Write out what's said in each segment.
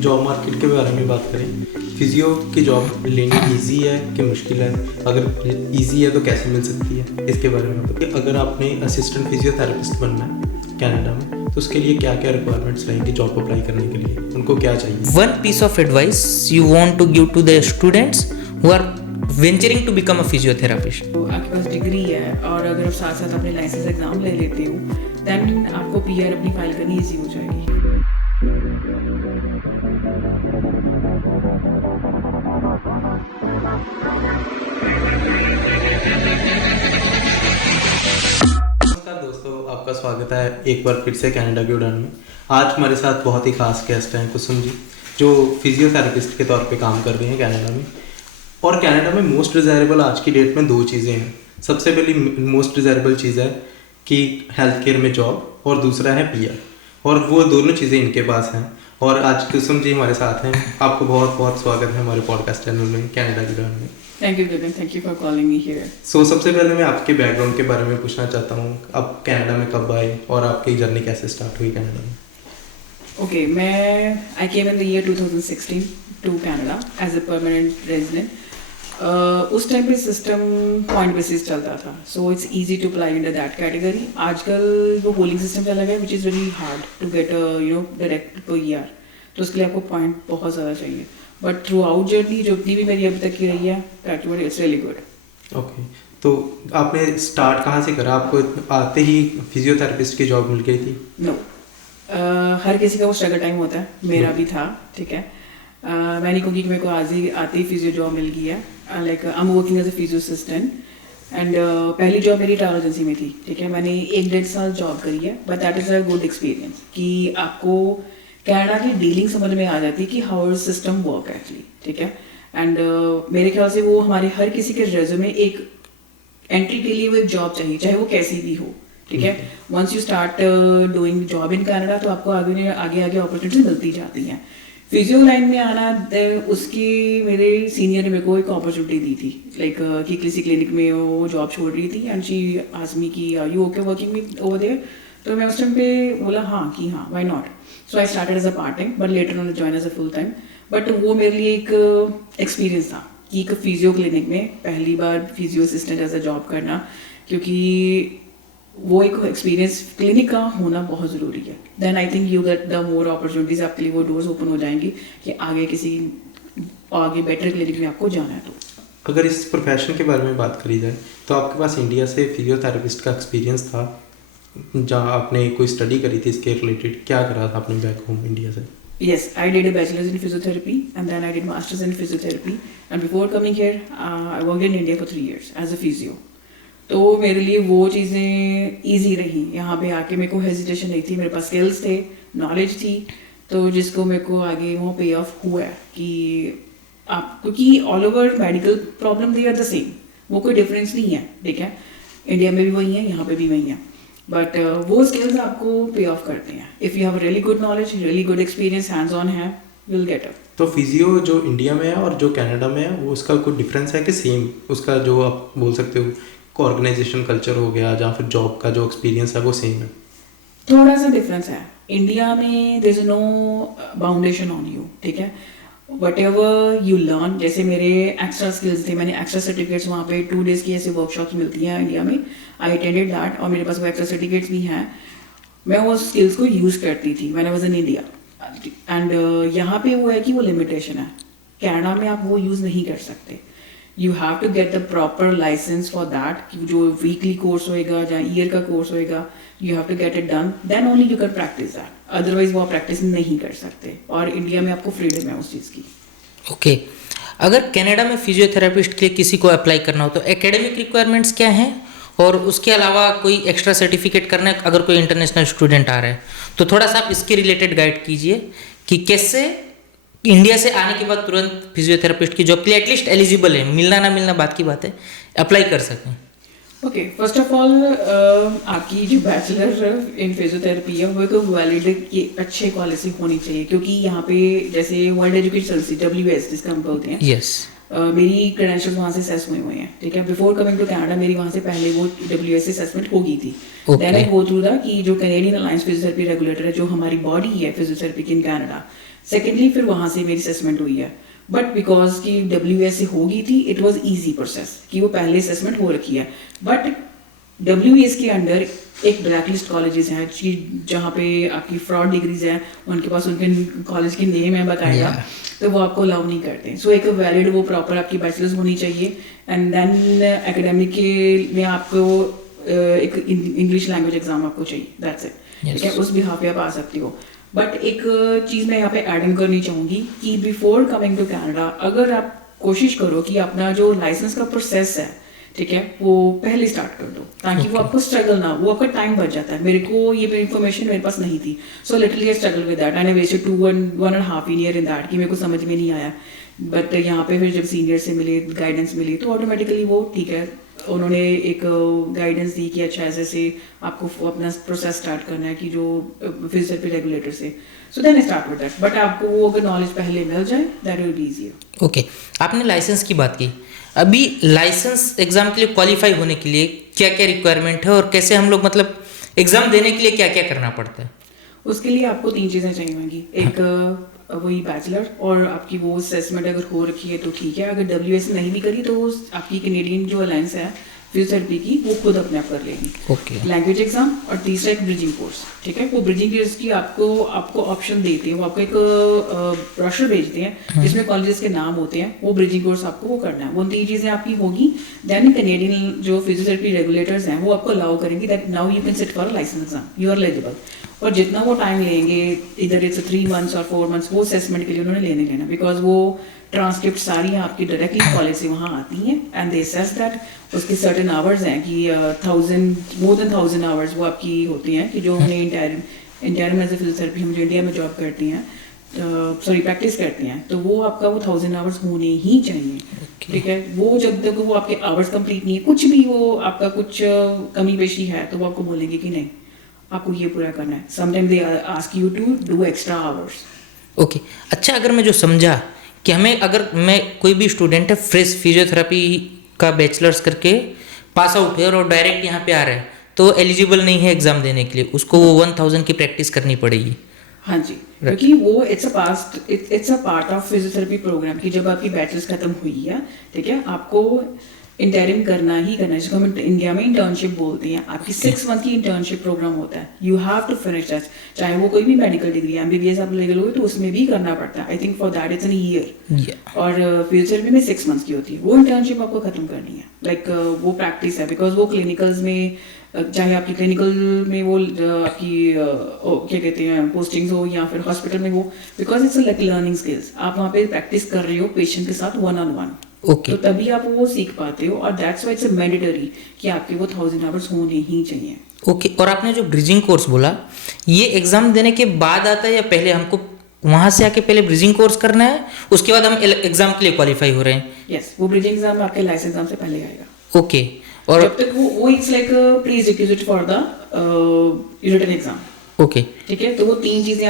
Job market के बारे में बात करें, फिजियो की जॉब लेनी इजी है कि मुश्किल है? अगर इजी है तो कैसे मिल सकती है, इसके बारे में बताइए। अगर आपने असिस्टेंट फिजियोथेरेपिस्ट बनना है कनाडा में, तो उसके लिए क्या क्या रिक्वायरमेंट्स रहेंगी जॉब अप्लाई करने के लिए, उनको क्या चाहिए? One piece of advice you want to give to the students who are venturing to become a physiotherapist. तो आपके पास डिग्री है और अगर आप साथ साथ अपने लाइसेंस एग्जाम ले लेते हो, देन आपको पीआर अपनी फाइल करनी इजी हो जाएगी। नमस्कार दोस्तों, आपका स्वागत है एक बार फिर से कनाडा की उड़ान में। आज हमारे साथ बहुत ही खास गेस्ट हैं कुसुम जी, जो फिजियोथेरेपिस्ट के तौर पे काम कर रहे हैं कनाडा में। और कनाडा में मोस्ट डिज़ायरेबल आज की डेट में दो चीज़ें हैं। सबसे पहली मोस्ट डिज़ायरेबल चीज़ है कि हेल्थ केयर में जॉब, और दूसरा है पीआर, और वो दोनों चीज़ें इनके पास हैं। और आज कुसुम जी हमारे साथ हैं। आपको बहुत बहुत स्वागत है हमारे पॉडकास्ट चैनल में कनाडा की उड़ान में। Thank you Gagan, thank you for calling me here. So सबसे पहले मैं आपके बैकग्राउंड के बारे में पूछना चाहता हूँ। आप कनाडा में कब आए और आपकी जर्नी कैसे स्टार्ट हुई कनाडा में? Okay, I came in the year 2016 to Canada as a permanent resident. उस टाइम पे सिस्टम पॉइंट बेसिस चलता था, so it's easy to apply in that category. आजकल वो होलिंग सिस्टम चला गया, which is very hard to get direct PR, तो उसके लिए आपको पॉइंट बहुत ज़्यादा चाहिए। बट थ्रू आउट जर्नी जितनी भी मेरी अभी तक की रही है, इट्स रियली गुड। ओके, तो आपने स्टार्ट कहाँ से करा? आपको आते ही फिजियोथेरेपिस्ट की जॉब मिल गई थी? नो, हर किसी का वो स्ट्रगल टाइम होता है, मेरा भी था, ठीक है। मैं नहीं कहूँगी कि मेरे को आज ही आते ही फिजियो जॉब मिल गई है। Like I am working as a physio assistant and पहली जॉब मेरी ट्रैवल एजेंसी में थी, ठीक है। मैंने 1-1.5 साल जॉब करी है, but that is a good experience कि आपको कनाडा की डीलिंग समझ में आ जाती है कि हाउ सिस्टम वर्क एक्चुअली, ठीक है। एंड मेरे ख्याल से वो हमारे हर किसी के रेज्यूमे एक एंट्री के लिए वो एक जॉब चाहिए, चाहे वो कैसी भी हो, ठीक है। Once you start doing job in Canada, तो आपको आगे आगे अपॉर्चुनिटीज मिलती जाती हैं। फिजियो लाइन में आना, उसकी मेरे सीनियर ने मेरे को एक अपॉर्चुनिटी दी थी, लाइक कि किसी क्लिनिक में वो जॉब छोड़ रही थी एंड शी आस्क्ड मी कि are you okay working with over there. तो मैं उस टाइम पे बोला हाँ, why not. So I started as a part time, but later on join as a full time. But वो मेरे लिए एक एक्सपीरियंस था कि एक फिजियो क्लिनिक में पहली बार physio assistant as a job करना, क्योंकि वो एक एक्सपीरियंस क्लिनिक का होना बहुत ज़रूरी है। Then I think you get the more opportunities, आपके लिए वो डोर्स ओपन हो जाएंगी कि आगे बेटर क्लिनिक में आपको जाना है। तो अगर इस प्रोफेशन के बारे में बात करी जाए, तो आपके पास इंडिया से फिजियोथेरेपिस्ट का एक्सपीरियंस था, जहाँ आपने कोई स्टडी करी थी इसके रिलेटेड? क्या करा था आपने बैक होम इंडिया से? Yes, I did a bachelor's in physiotherapy and then I did master's in physiotherapy, and before coming here I worked in India for 3 years as a physio. तो मेरे लिए वो चीज़ें ईजी रही। यहाँ पे आके मेरे को हेजिटेशन नहीं थी, मेरे पास स्किल्स थे, नॉलेज थी, तो जिसको मेरे को आगे वो पे ऑफ हुआ है कि आप, क्योंकि all over medical problem they are the same, वो कोई डिफरेंस नहीं है, ठीक है। इंडिया में भी वही है, यहाँ पे भी वही है, बट वो स्किल्स आपको पे ऑफ करते हैं। If you have really good knowledge, really good experience, hands on है, विल गेट अप। तो फिजियो जो इंडिया में है और जो कनाडा में है, वो उसका कोई डिफरेंस है कि सेम? उसका जो आप बोल सकते हो ऑर्गेनाइजेशन कल्चर हो गया, या फिर जॉब का जो एक्सपीरियंस है वो सेम है? थोड़ा सा डिफरेंस है। इंडिया में there is no boundation on you, ठीक है। वट एवर यू लर्न, जैसे मेरे एक्स्ट्रा स्किल्स थे, मैंने एक्स्ट्रा सर्टिफिकेट्स वहाँ पे 2 days की ऐसे वर्कशॉप्स मिलती हैं इंडिया में, आई अटेंडेड दैट, और मेरे पास वो एक्स्ट्रा सर्टिफिकेट्स भी हैं। मैं वो स्किल्स को यूज़ करती थी when I was in India, and यहाँ पे वो है कि वो लिमिटेशन है। कनाडा में आप वो यूज़ नहीं कर सकते। You have to get the proper licence for that, जो वीकली कोर्स होएगा या ईयर का कोर्स होएगा, you have to get it done, then only you can practise that, otherwise वो आप प्रैक्टिस नहीं कर सकते। और इंडिया में आपको फ्रीडम है उस चीज़ की। ओके, अगर कनाडा में फिजियोथेरेपिस्ट के लिए किसी को अप्लाई करना हो तो एकेडमिक रिक्वायरमेंट्स क्या हैं, और उसके अलावा कोई एक्स्ट्रा सर्टिफिकेट करना है अगर कोई इंटरनेशनल स्टूडेंट आ रहा है, तो थोड़ा सा आप इसके रिलेटेड गाइड कीजिए कि कैसे इंडिया से आने के बाद तुरंत फिजियोथेरेपिस्ट की जॉब के लिए एटलीस्ट एलिजिबल है, मिलना ना मिलना बात की बात है, अप्लाई कर सकें। ओके, फर्स्ट ऑफ ऑल आपकी जो बैचलर इन फिजियोथेरेपी है वो एक वैलिड की अच्छे क्वालिटी होनी चाहिए, क्योंकि यहाँ पे जैसे वर्ल्ड एजुकेशन सर्विस WS जिसका हम बोलते हैं, यस, मेरी क्रेडेंशियल्स वहाँ से असेस हुए हैं, ठीक है। बिफोर कमिंग टू कनाडा मेरी वहाँ से पहले वो WS असेसमेंट हो गई थी। Then I go through the कि जो कैनेडियन अलायंस फिजियोथेरेपी रेगुलेटर है, जो हमारी बॉडी है फिजियोथेरेपी की इन कनाडा, सेकेंडली फिर वहाँ से मेरी असेसमेंट हुई है, बट बिकॉज की WS से हो गई थी, इट वॉज ईजी प्रोसेस कि वो पहले असेसमेंट हो रखी है। बट WS के अंडर एक ब्लैक लिस्ट कॉलेजेस हैं जहाँ पे आपकी फ्रॉड डिग्रीज हैं, उनके पास उनके कॉलेज की नेम है बताएगा, तो वो आपको अलाउ नहीं करते। सो एक वैलिड वो प्रॉपर आपकी बैचलर्स होनी चाहिए, एंड देन एकेडमिक के में आपको एक इंग्लिश लैंग्वेज एग्जाम आपको चाहिए, दैट्स इट। ठीक है, उस बिहाफ पे आप आ सकते हो। बट एक चीज़ मैं यहाँ पे ऐड इन करनी चाहूँगी कि बिफोर कमिंग टू कनाडा अगर आप कोशिश करो कि अपना जो लाइसेंस का प्रोसेस है, ठीक है, वो पहले स्टार्ट कर दो ताकि वो आपको स्ट्रगल ना, वो आपका टाइम बच जाता है। मेरे को ये इन्फॉर्मेशन मेरे पास नहीं थी, so literally I struggle with that and I wasted 1.5 year in that कि मेरे को समझ में नहीं आया। बट यहाँ पे फिर जब सीनियर से मिले, गाइडेंस मिली, तो ऑटोमेटिकली वो ठीक है, उन्होंने एक गाइडेंस दी कि अच्छा ऐसे से आपको अपना प्रोसेस स्टार्ट करना है कि जो फिजियोथेरेपी रेगुलेटर से, so then I start with that. But आपको वो अगर नॉलेज पहले मिल जाए that will be easier. Okay, आपने लाइसेंस की बात की, अभी लाइसेंस एग्जाम के लिए क्वालिफाई होने के लिए क्या क्या रिक्वायरमेंट है और कैसे हम लोग मतलब एग्जाम देने के लिए क्या क्या करना पड़ता है? उसके लिए आपको 3 चीज़ें चाहिए होंगी, एक वही बैचलर, और आपकी वो असेसमेंट अगर हो रखी है तो ठीक है, अगर WS नहीं भी करी तो वो आपकी कैनेडियन जो अलायंस है फिजियोथेरेपी की वो खुद अपने आप कर लेंगी। ओके, लैंग्वेज एग्जाम, और तीसरा एक ब्रिजिंग कोर्स। ठीक है, वो ब्रिजिंग कोर्स की आपको ऑप्शन देते हैं, वो आपको एक ब्रोशर भेजते हैं जिसमें कॉलेजेस के नाम होते हैं, वो ब्रिजिंग कोर्स आपको वो करना है। वो 3 चीज़ें आपकी होगी, देन कैनेडियन जो फिजियोथेरेपी रेगुलेटर्स हैं वो आपको अलाउ करेंगे that now you can sit for licence exam, you are eligible. और जितना वो टाइम लेंगे, इधर इट्स 3 मंथ्स और 4 मंथ्स, वो असेसमेंट के लिए उन्होंने लेना, बिकॉज वो ट्रांसक्रिप्ट सारी आपकी डायरेक्टली कॉलेज से वहाँ आती हैं एंड दे असेस दैट उसके सर्टेन आवर्स हैं कि 1000 आवर्स वो आपकी होती हैं कि जो हमने इंटरम एज ए फिजियोथेरेपी हम जो इंडिया में जॉब करती हैं, प्रैक्टिस करती हैं, तो वो आपका वो 1000 आवर्स होने ही चाहिए। ठीक है, वो जब तक वो आपके आवर्स कंप्लीट नहीं है, कुछ भी वो आपका कुछ कमी पेशी है, तो वो आपको बोलेंगे कि नहीं आपको ये पूरा करना है। Sometime they ask you to do extra hours. Okay, अच्छा, अगर मैं जो समझा कि हमें, अगर मैं कोई भी स्टूडेंट है फ्रेश फिजियोथेरेपी का बैचलर्स करके पास आउट है और डायरेक्ट यहाँ पे आ रहा है, तो एलिजिबल नहीं है एग्जाम देने के लिए, उसको वो 1000 की प्रैक्टिस करनी पड़ेगी। हाँ जी, क्योंकि वो it's a part of physiotherapy programme की जब आपकी बैचलर्स खत्म हुई है, ठीक है, आपको इंटरिम करना ही करना है, जिसको हम इंडिया में इंटर्नशिप बोलते हैं। आपकी 6 मंथ की इंटर्नशिप प्रोग्राम होता है, you have to finish that, चाहे वो कोई भी मेडिकल डिग्री MBBS आप ले लोगे तो उसमें भी करना पड़ता है। I think for that it's an year, और फिजियोथेरेपी में 6 मंथ्स की होती है। वो इंटर्नशिप आपको खत्म करनी है, लाइक वो प्रैक्टिस है, बिकॉज वो क्लिनिकल्स में, चाहे आपकी क्लिनिकल में वो आपकी क्या कहते हैं पोस्टिंग्स हो या फिर हॉस्पिटल में हो, because it's like learning skills, आप वहाँ पे प्रैक्टिस कर रहे हो पेशेंट के साथ 1-on-1। ओके, तो तभी आप वो सीख पाते हो, और दैट्स व्हाई इट्स मैंडेटरी कि आपके वो 1000 आवर्स होने ही चाहिए। ओके, और आपने जो ब्रिजिंग कोर्स बोला, ये एग्जाम देने के बाद आता है या पहले हमको वहाँ से आके पहले ब्रिजिंग कोर्स करना है, उसके बाद हम एग्जाम के लिए क्वालिफाई हो रहे हैं? यस, वो ब्रिजिंग एग्जाम आपके लाइसेंस एग्जाम से पहले आएगा। ओके, और जब तक वो it's like prerequisite for the written exam. Okay, ठीक है, तो वो 3 चीजें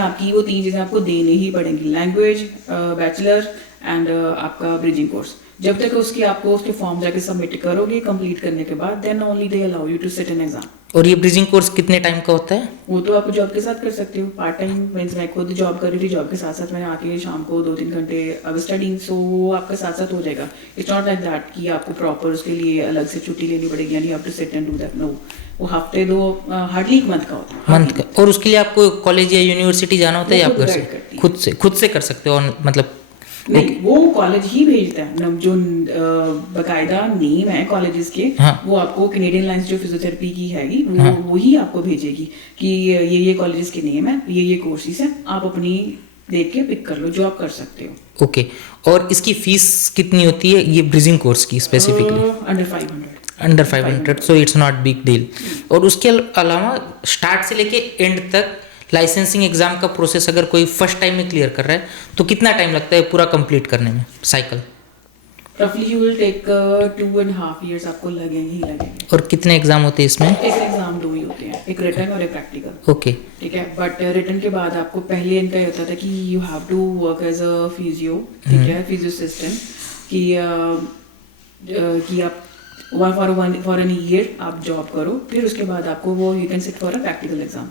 आपको देनी ही पड़ेंगी, लैंग्वेज, बैचलर एंड आपका ब्रिजिंग कोर्स। जब तक उसके फॉर्म जाके सबमिट करोगे कंप्लीट करने के बाद, then only they allow you to sit an exam. और ये ब्रिजिंग कोर्स कितने टाइम का होता है? वो तो आप जॉब के साथ कर सकते हो, पार्ट टाइम। मीन्स मैं खुद जॉब कर रही थी, जॉब के साथ साथ मैंने आके शाम को 2-3 घंटे अब स्टडिंग, सो वो आपका साथ साथ हो जाएगा। इट्स नॉट लाइक दैट कि आपको प्रॉपर उसके लिए अलग से छुट्टी लेनी पड़ेगी यानी आप to sit and do that. No, वो हफ्ते 2 हार्डली 1 मंथ का होता है। मंथ का? और उसके लिए आपको कॉलेज या यूनिवर्सिटी जाना होता है या आप घर से खुद से कर सकते हो? और मतलब नहीं, वो कॉलेज ही भेजता है, जो बकायदा नेम है कॉलेजेस के, हाँ, वो आपको कैनेडियन लाइंस जो फिजियोथेरेपी की हैगी वो ही आपको भेजेगी कि ये कॉलेजेस के नेम है, ये कोर्सेज है, आप अपनी देख के पिक कर लो जो आप कर सकते हो। ओके, और इसकी फीस कितनी होती है ये ब्रिजिंग कोर्स की specifically? Under 500, so it's not big deal. और उसके अलावा स्टार्ट से लेके एंड तक लाइसेंसिंग एग्जाम का प्रोसेस अगर कोई फर्स्ट टाइम में क्लियर कर रहा है तो कितना टाइम लगता है पूरा कंप्लीट करने में साइकिल? रफली यू विल टेक 2.5 years आपको लगेंगे। और कितने एग्जाम होते हैं इसमें? एक एग्जाम 2 ही होते हैं, एक रिटन और एक प्रैक्टिकल। ओके, ठीक है, बट रिटन के बाद आपको पहले इनका ये होता था कि you have to work as a physio, ठीक है, फिजियो असिस्टेंट, कि आप फॉर एन ईयर आप जॉब करो, फिर उसके बाद आपको वो you can sit for a practical exam.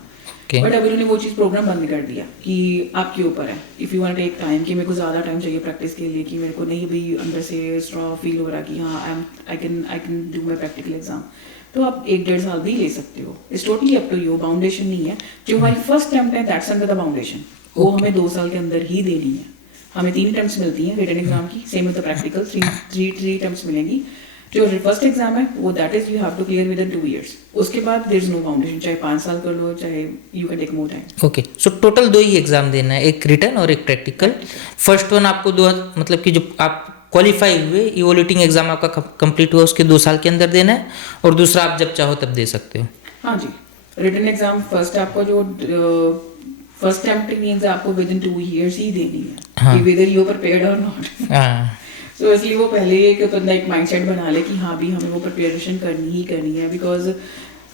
Okay. But अभी उन्होंने वो चीज़ प्रोग्राम बंद कर दिया कि आपके ऊपर है, if you want take time, कि मेरे को ज़्यादा टाइम चाहिए प्रैक्टिस के लिए, कि मेरे को नहीं भी अंदर से स्ट्रॉ फील हो रहा कि हाँ I can do my practical exam, तो आप 1-1.5 साल भी ले सकते हो। It's totally up to you, boundation नहीं है। जो हमारी फर्स्ट अटेम्प्ट है दैट्स अंडर द बाउंडेशन, वो हमें 2 साल के अंदर ही देनी है। हमें 3 अटेम्प्ट्स मिलती हैं रिटन एग्जाम की, same with the practical, three attempts मिलेंगी। जो फर्स्ट एग्जाम है वो that is you have to clear within 2 years। उसके बाद देयर इज नो बाउंडेशन, चाहे 5 साल कर लो, चाहे you can take more time. Okay, so total 2 ही एग्जाम देना है, एक रिटन और एक प्रैक्टिकल। फर्स्ट वन आपको 2, मतलब कि जो आप क्वालिफाई हुए, इवोल्यूटिंग एग्जाम आपका कंप्लीट हुआ, उसके 2 साल के अंदर देना है, और दूसरा आप जब चाहो तब दे सकते हो। हाँ जी, रिटन एग्जाम फर्स्ट आपका जो फर्स्ट अटेम्प्ट मींस आपको विद इन 2 years ही देनी है, हाँ। कि वेदर यू आर प्रिपेयर्ड और नॉट। हाँ, सो इसलिए वो पहले एक बंदा एक माइंडसेट बना ले कि हाँ भी हमें वो प्रिपरेशन करनी ही करनी है, because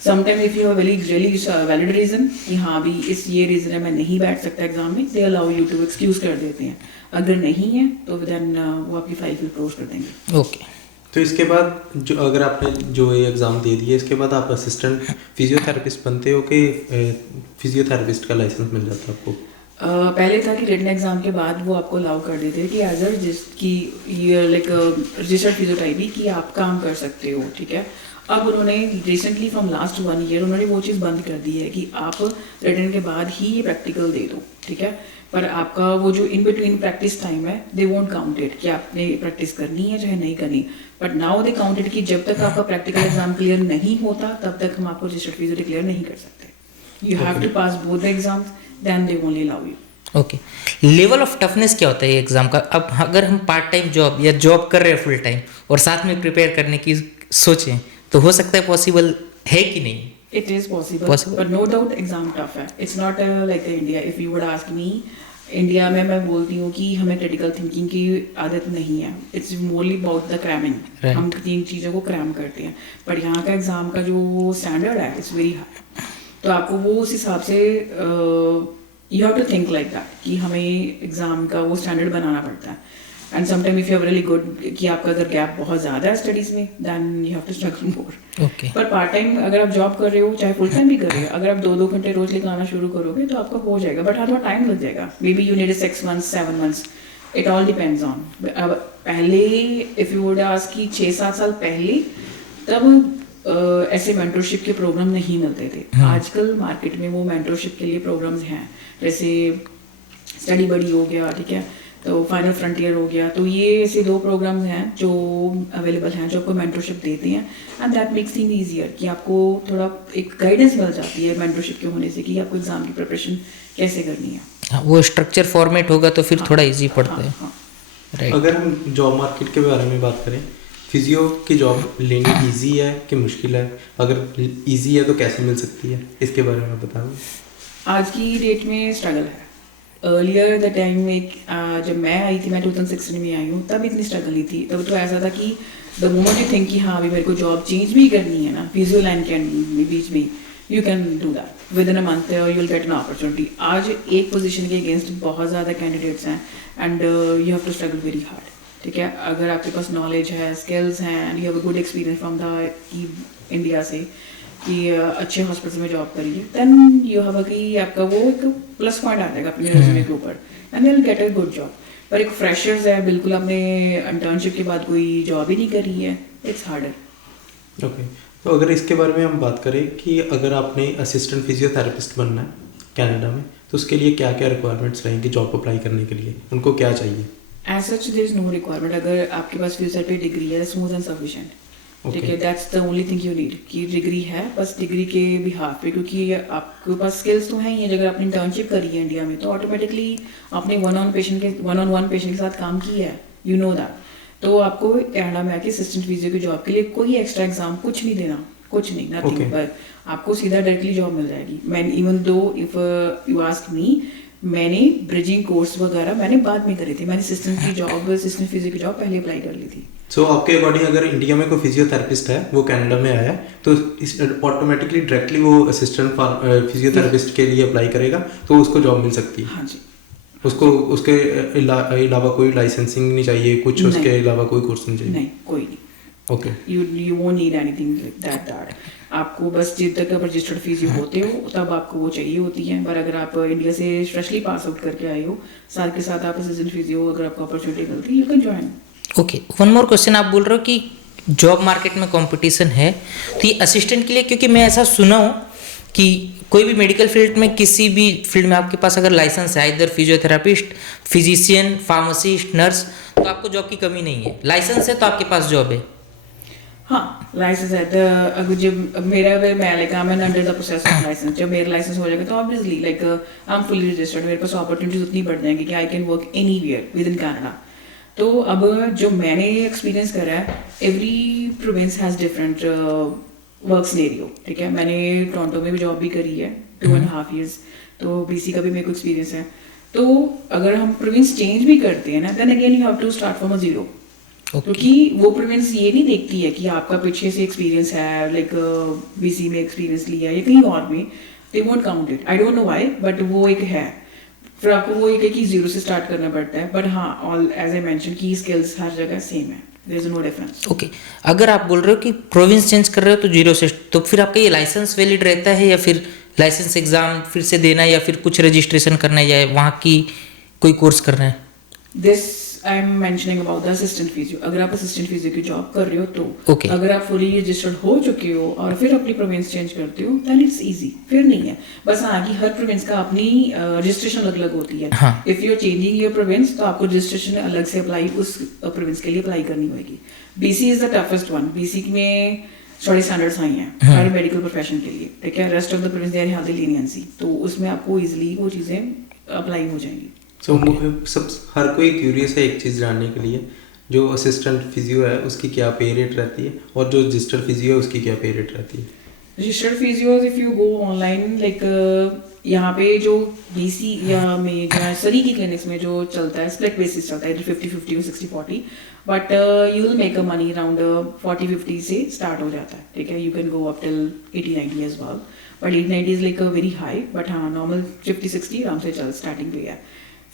sometime if you have really valid reason कि हाँ भी ये रीजन है मैं नहीं बैठ सकता एग्जाम में, they allow you to excuse कर देते हैं। अगर नहीं है तो देन वो आपकी फाइल फिर क्लोज कर देंगे। ओके। तो इसके बाद जो अगर आपने जो ये एग्ज़ाम दे दिए, इसके बाद आप असिस्टेंट फिजियोथेरेपिस्ट बनते हो कि फिजियोथेरेपिस्ट का लाइसेंस मिल जाता है आपको? पहले था कि रिटन एग्जाम के बाद वो आपको अलाउ कर देते हैं कि एज अ जिसकी लाइक रजिस्टर्ड फिजियोथेरेपी कि आप काम कर सकते हो, ठीक है। अब उन्होंने रिसेंटली फ्रॉम लास्ट 1 year उन्होंने वो चीज़ बंद कर दी है कि आप रिटन के बाद ही ये प्रैक्टिकल दे दो, ठीक है। पर आपका वो जो इन बिटवीन प्रैक्टिस टाइम है दे वोंट काउंट इट कि आपने प्रैक्टिस करनी है चाहे नहीं करनी, but now they count it कि जब तक आपका प्रैक्टिकल एग्जाम क्लियर नहीं होता तब तक हम आपको रजिस्टर्ड फिजियो डिक्लेयर नहीं कर सकते। You have to pass both the exams, then they only allow you. Okay, level of toughness क्या होता है ये एग्जाम का? अब अगर हम पार्ट टाइम जॉब या जॉब कर रहे हैं फुल टाइम और साथ में प्रिपेयर करने की सोचें तो हो सकता है, पॉसिबल है कि नहीं? It is possible, Possible. but no doubt exam tough है। It's not like India. If you would ask me, India में मैं बोलती हूँ कि हमें क्रिटिकल थिंकिंग की आदत नहीं है। It's merely about the cramming, हम 3 चीज़ों को क्रैम करते हैं, बट यहाँ का एग्जाम का जो स्टैंडर्ड है इट्स वेरी हाई। तो आपको वो उस हिसाब से you have to think like that कि हमें एग्जाम का वो स्टैंडर्ड बनाना पड़ता है। And sometime if you have really good कि आपका अगर गैप बहुत ज़्यादा है स्टडीज़ में, then you have to struggle more. Okay, पर पार्ट टाइम अगर आप जॉब कर रहे हो, चाहे फुल टाइम भी कर रहे हो, अगर आप 2-2 घंटे रोज लेकर आना शुरू करोगे तो आपका हो जाएगा, बट हाँ थोड़ा टाइम लग जाएगा। May be you need 6 months 7 months, it all depends on. अब पहले इफ यू वुड आस्क कि 6-7 साल पहले तब ऐसे मेंटरशिप के प्रोग्राम नहीं मिलते थे। आजकल मार्केट में वो मेंटरशिप के लिए प्रोग्राम्स हैं, जैसे स्टडी बडी हो गया, ठीक है, तो फाइनल फ्रंटियर हो गया। तो ये ऐसे 2 प्रोग्राम्स हैं जो अवेलेबल हैं जो आपको मेंटरशिप देते हैं, and that makes thing easier कि आपको थोड़ा एक गाइडेंस मिल जाती है मेंटरशिप के होने से कि आपको एग्जाम की प्रिपरेशन कैसे करनी है। हाँ, वो स्ट्रक्चर फॉर्मेट होगा तो फिर थोड़ा इजी पड़ता है। हाँ। राइट। अगर हम जॉब मार्केट के बारे में बात करें, फिजियो की जॉब लेनी इजी है कि मुश्किल है? अगर इजी है तो कैसे मिल सकती है, इसके बारे में बताओ। आज की डेट में स्ट्रगल है। अर्लियर द टाइम में जब मैं आई थी, मैं 2016 में आई हूँ, तब इतनी स्ट्रगल नहीं थी। तब तो ऐसा था कि द मोमेंट यू थिंक कि हाँ अभी मेरे को जॉब चेंज भी करनी है ना, फिजियो लाइन के बीच में, you can do that with in a month, you will get an opportunity. आज एक पोजीशन के अगेंस्ट बहुत ज़्यादा कैंडिडेट्स हैं, and you have to struggle very hard, ठीक है। अगर आपके पास नॉलेज है, स्किल्स हैं, and you have a good experience from the India से कि अच्छे हॉस्पिटल में जॉब करिए, देन यू हैव कि आपका वो एक प्लस पॉइंट आ जाएगा अपने रेज्यूमे के ऊपर, and you will get a good job. पर एक फ्रेशर्स है, बिल्कुल आपने इंटर्नशिप के बाद कोई जॉब ही नहीं करी है, इट्स हार्डर। ओके, तो अगर इसके बारे में हम बात करें कि अगर आपने असिस्टेंट फिजियोथेरेपिस्ट बनना है कनाडा में, तो उसके लिए क्या क्या रिक्वायरमेंट्स रहेंगी जॉब अप्लाई करने के लिए? उनको क्या चाहिए? As such there is no requirement. अगर आपके पास फिजियोथेरेपी डिग्री है, स्मूथ एंड सफिशिएंट, ठीक है, that's the only thing you need कि डिग्री है, बस डिग्री के बिहाफ पे, क्योंकि आपके पास स्किल्स तो हैं ही। अगर आपने इंटर्नशिप करी है इंडिया में तो ऑटोमेटिकली आपने वन ऑन वन पेशेंट के साथ काम किया है, यू नो दैट। तो आपको कनाडा में आके असिस्टेंट फिजियो की जॉब के लिए कोई एक्स्ट्रा एग्जाम कुछ नहीं देना, कुछ नहीं, नथिंग, पर आपको सीधा डायरेक्टली जॉब मिल जाएगी। मैं even though if you ask me, मैंने ब्रिजिंग कोर्स वगैरह मैंने बाद में करी थी। मैंने असिस्टेंट की जॉब, असिस्टेंट फिजियो की जॉब पहले अप्लाई कर ली थी। सो आपके अकॉर्डिंग अगर इंडिया में कोई फिजियोथेरेपिस्ट है, वो कनाडा में आया है, तो ऑटोमेटिकली डायरेक्टली वो असिस्टेंट फिजियोथेरेपिस्ट के लिए अप्लाई करेगा तो उसको जॉब मिल सकती है? हाँ जी। उसको उसके अलावा कोई लाइसेंसिंग नहीं चाहिए, कुछ उसके अलावा कोई कोर्स नहीं चाहिए? नहीं, कोई नहीं। Okay, you won't need anything like that. आपको बस जब तक आप रजिस्टर्ड फिजियो होते हो तब आपको वो चाहिए होती है। पर अगर आप इंडिया से फ्रेशली पास आउट करके आए हो, साथ के साथ आप असिस्टेंट फिजियो अगर आपको अपॉर्चुनिटी मिलती है, you can join. Okay, one more question. आप बोल रहे हो कि जॉब मार्केट में कंपटीशन है, तो ये असिस्टेंट के लिए, क्योंकि मैं ऐसा सुना हूँ कि कोई भी मेडिकल फील्ड में, किसी भी फील्ड में आपके पास अगर लाइसेंस है, इधर फिजियोथेरापिस्ट, फिजिशियन, फार्मासिस्ट, नर्स, तो आपको जॉब की कमी नहीं है। लाइसेंस है तो आपके पास जॉब है। हाँ, लाइसेंस है तो अगर जब मेरा मैं like I am under the process of license, जब मेरा लाइसेंस हो जाएगा तो obviously like I am fully registered, मेरे पास अपॉर्चुनिटीज उतनी बढ़ जाएंगी कि I can work anywhere with in Canada. तो अब जो मैंने एक्सपीरियंस करा है, every province has different work scenario, ठीक है। मैंने टोरंटो में भी जॉब भी करी है 2.5 years, तो बीसी का भी मेरे को एक्सपीरियंस है। तो अगर हम प्रोविंस चेंज भी करते हैं ना, then again you have to start from a zero, क्योंकि वो प्रोविंस ये नहीं देखती है कि आपका पीछे से एक्सपीरियंस है, लाइक बीसी में एक्सपीरियंस लिया या कहीं और में, they won't count it. I don't know why, but वो एक है, फिर आपको वो एक है कि जीरो से स्टार्ट करना पड़ता है। बट हाँ, ऑल एज आई मेंशन की स्किल्स हर जगह सेम है, there is no difference. Okay, अगर आप बोल रहे हो कि प्रोविंस चेंज कर रहे हो तो जीरो से, तो फिर आपका ये लाइसेंस वैलिड रहता है, या फिर लाइसेंस एग्जाम फिर से देना है, या फिर कुछ रजिस्ट्रेशन करना है, या वहाँ की कोई कोर्स करना है? This I am mentioning about the assistant physio. अगर आप असिस्टेंट फिजियो की जॉब कर रहे हो तो Okay. अगर आप फुली रजिस्टर्ड हो चुके हो और फिर अपनी प्रोविंस चेंज करते हो, देन इट्स इजी, फिर नहीं है। बस हाँ कि हर प्रोविंस का अपनी रजिस्ट्रेशन अलग अलग होती है। हाँ। If you are changing your province, तो आपको रजिस्ट्रेशन अलग से अप्लाई उस प्रोविंस के लिए अप्लाई करनी होगी। BC is the toughest one. BC में थोड़े स्टैंडर्ड्स आई हैं हर मेडिकल प्रोफेशन के लिए, ठीक है। Rest of the province they are have the leniency, तो उसमें आपको इजीली वो चीज़ें अप्लाई हो जाएंगी। सो सब हर कोई क्यूरियस है एक चीज़ जानने के लिए, जो असिस्टेंट फिजियो है उसकी क्या पे रेट रहती है, और जो रजिस्टर्ड फिजियो है उसकी क्या पे रेट रहती है? Registered physios if you go online, like यहाँ पे जो बीसी या में जो सरी की क्लिनिक्स में जो चलता है, स्प्लिट बेसिस चलता है, 50-50 और 60-40, but you will make a money around 40-50 से स्टार्ट हो जाता है, ठीक है। You can go up till 80-90 as well, but 80-90 is like a very high, but हाँ नॉर्मल 50-60 आराम से चल स्टार्टिंग पे है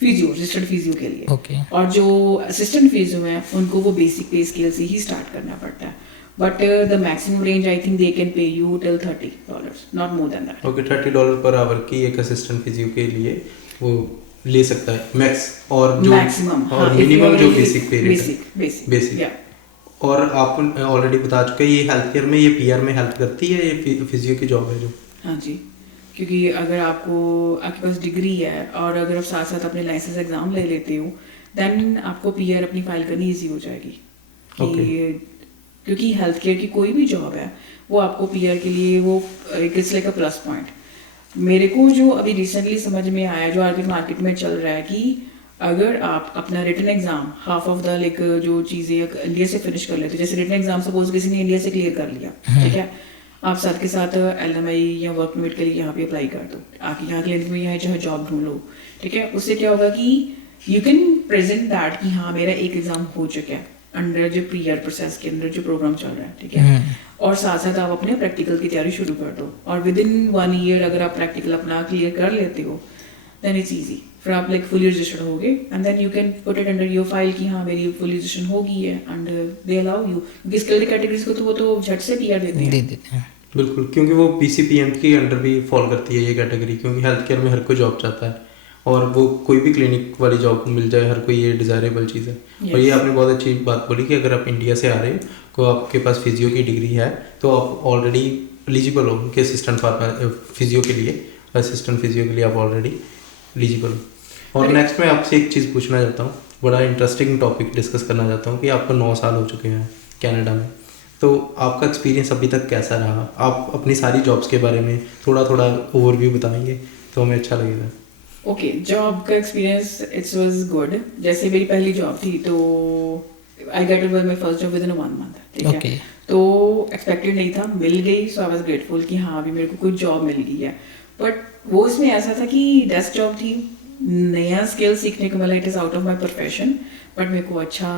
फिजियो, रजिस्टर्ड फिजियो के लिए। Okay. और जो असिस्टेंट फिजियो है उनको वो बेसिक पे स्केल से ही स्टार्ट करना पड़ता है, but the maximum range I think they can pay you till $30, not more than that. Okay, $30 per hour की एक असिस्टेंट फिजियो के लिए वो ले सकता है मैक्स, और जो मैक्सिमम और मिनिमम जो बेसिक पे रेट है, बेसिक बेसिक। और आप ऑलरेडी बता चुके हैं ये हेल्थ केयर में, ये पीआर में हेल्प करती है, ये फिजियो की जॉब है जो? हाँ जी, क्योंकि अगर आपके पास डिग्री है और अगर आप साथ साथ अपने लाइसेंस एग्जाम ले लेते हो, देन आपको पीआर अपनी फाइल करनी इजी हो जाएगी। क्योंकि हेल्थ केयर की कोई भी जॉब है वो आपको पीआर के लिए वो it's like a plus point. मेरे को जो अभी रिसेंटली समझ में आया, जो आगे मार्केट में चल रहा है, कि अगर आप अपना written exam half of the like जो चीज़ें इंडिया से फिनिश कर लेते, जैसे रिटन एग्जाम सपोज किसी ने इंडिया से क्लियर कर लिया, ठीक है, आप साथ के साथ एलएमआई या वर्क परमिट के लिए यहाँ पे अप्लाई कर दो, आके यहाँ क्लिनिक में यहाँ चाहे जॉब ढूंढ लो, ठीक है। उससे क्या होगा कि यू कैन प्रेजेंट दैट कि हाँ मेरा एक एग्जाम हो चुका है अंडर जो पीआर प्रोसेस के अंदर जो प्रोग्राम चल रहा है, ठीक है। और साथ साथ आप अपने प्रैक्टिकल की तैयारी शुरू कर दो, और विद इन 1 year अगर आप प्रैक्टिकल अपना क्लियर कर लेते हो, देन इट्स ईजी। फिर आप लाइक फुली रजिस्टर्ड होगे and then you can put it under your file कि हाँ मेरी फुली रजिस्ट्रेशन हो गई है, एंड दे अलाउ यू, क्योंकि स्किल्ड कैटेगरीज को तो वो तो झट से पीआर देते हैं। बिल्कुल, क्योंकि वो पीसीपीएम के अंडर भी फॉल करती है ये कैटेगरी, क्योंकि हेल्थ केयर में हर कोई जॉब चाहता है, और वो कोई भी क्लिनिक वाली जॉब मिल जाए हर कोई, ये डिज़ायरेबल चीज़ है। और ये आपने बहुत अच्छी बात बोली कि अगर आप इंडिया से आ रहे हो, को आपके पास फिजियो की डिग्री है, तो आप ऑलरेडी एलिजिबल हो कि असिस्टेंट फिजियो के लिए, असिस्टेंट फिजियो के लिए आप ऑलरेडी एलिजिबल हो। और नेक्स्ट मैं आपसे एक चीज़ पूछना चाहता हूँ, बड़ा इंटरेस्टिंग टॉपिक डिस्कस करना चाहता हूँ, कि आपको 9 साल हो चुके हैं कनाडा में, तो आपका एक्सपीरियंस अभी तक कैसा रहा? आप अपनी सारी जॉब्स के बारे में थोड़ा थोड़ा ओवरव्यू बताएंगे तो हमें अच्छा लगेगा। ओके, जॉब का एक्सपीरियंस इट्स वाज गुड। जैसे मेरी पहली जॉब थी, तो I get my first job with in 1 month, ठीक है। तो एक्सपेक्टेड नहीं था, मिल गई, सो आई वाज ग्रेटफुल कि हाँ अभी मेरे को कुछ जॉब मिल गई है। बट वो इसमें ऐसा था कि डेस्क जॉब थी, नया स्किल सीखने को मिला, it is out of my profession, but मेरे को अच्छा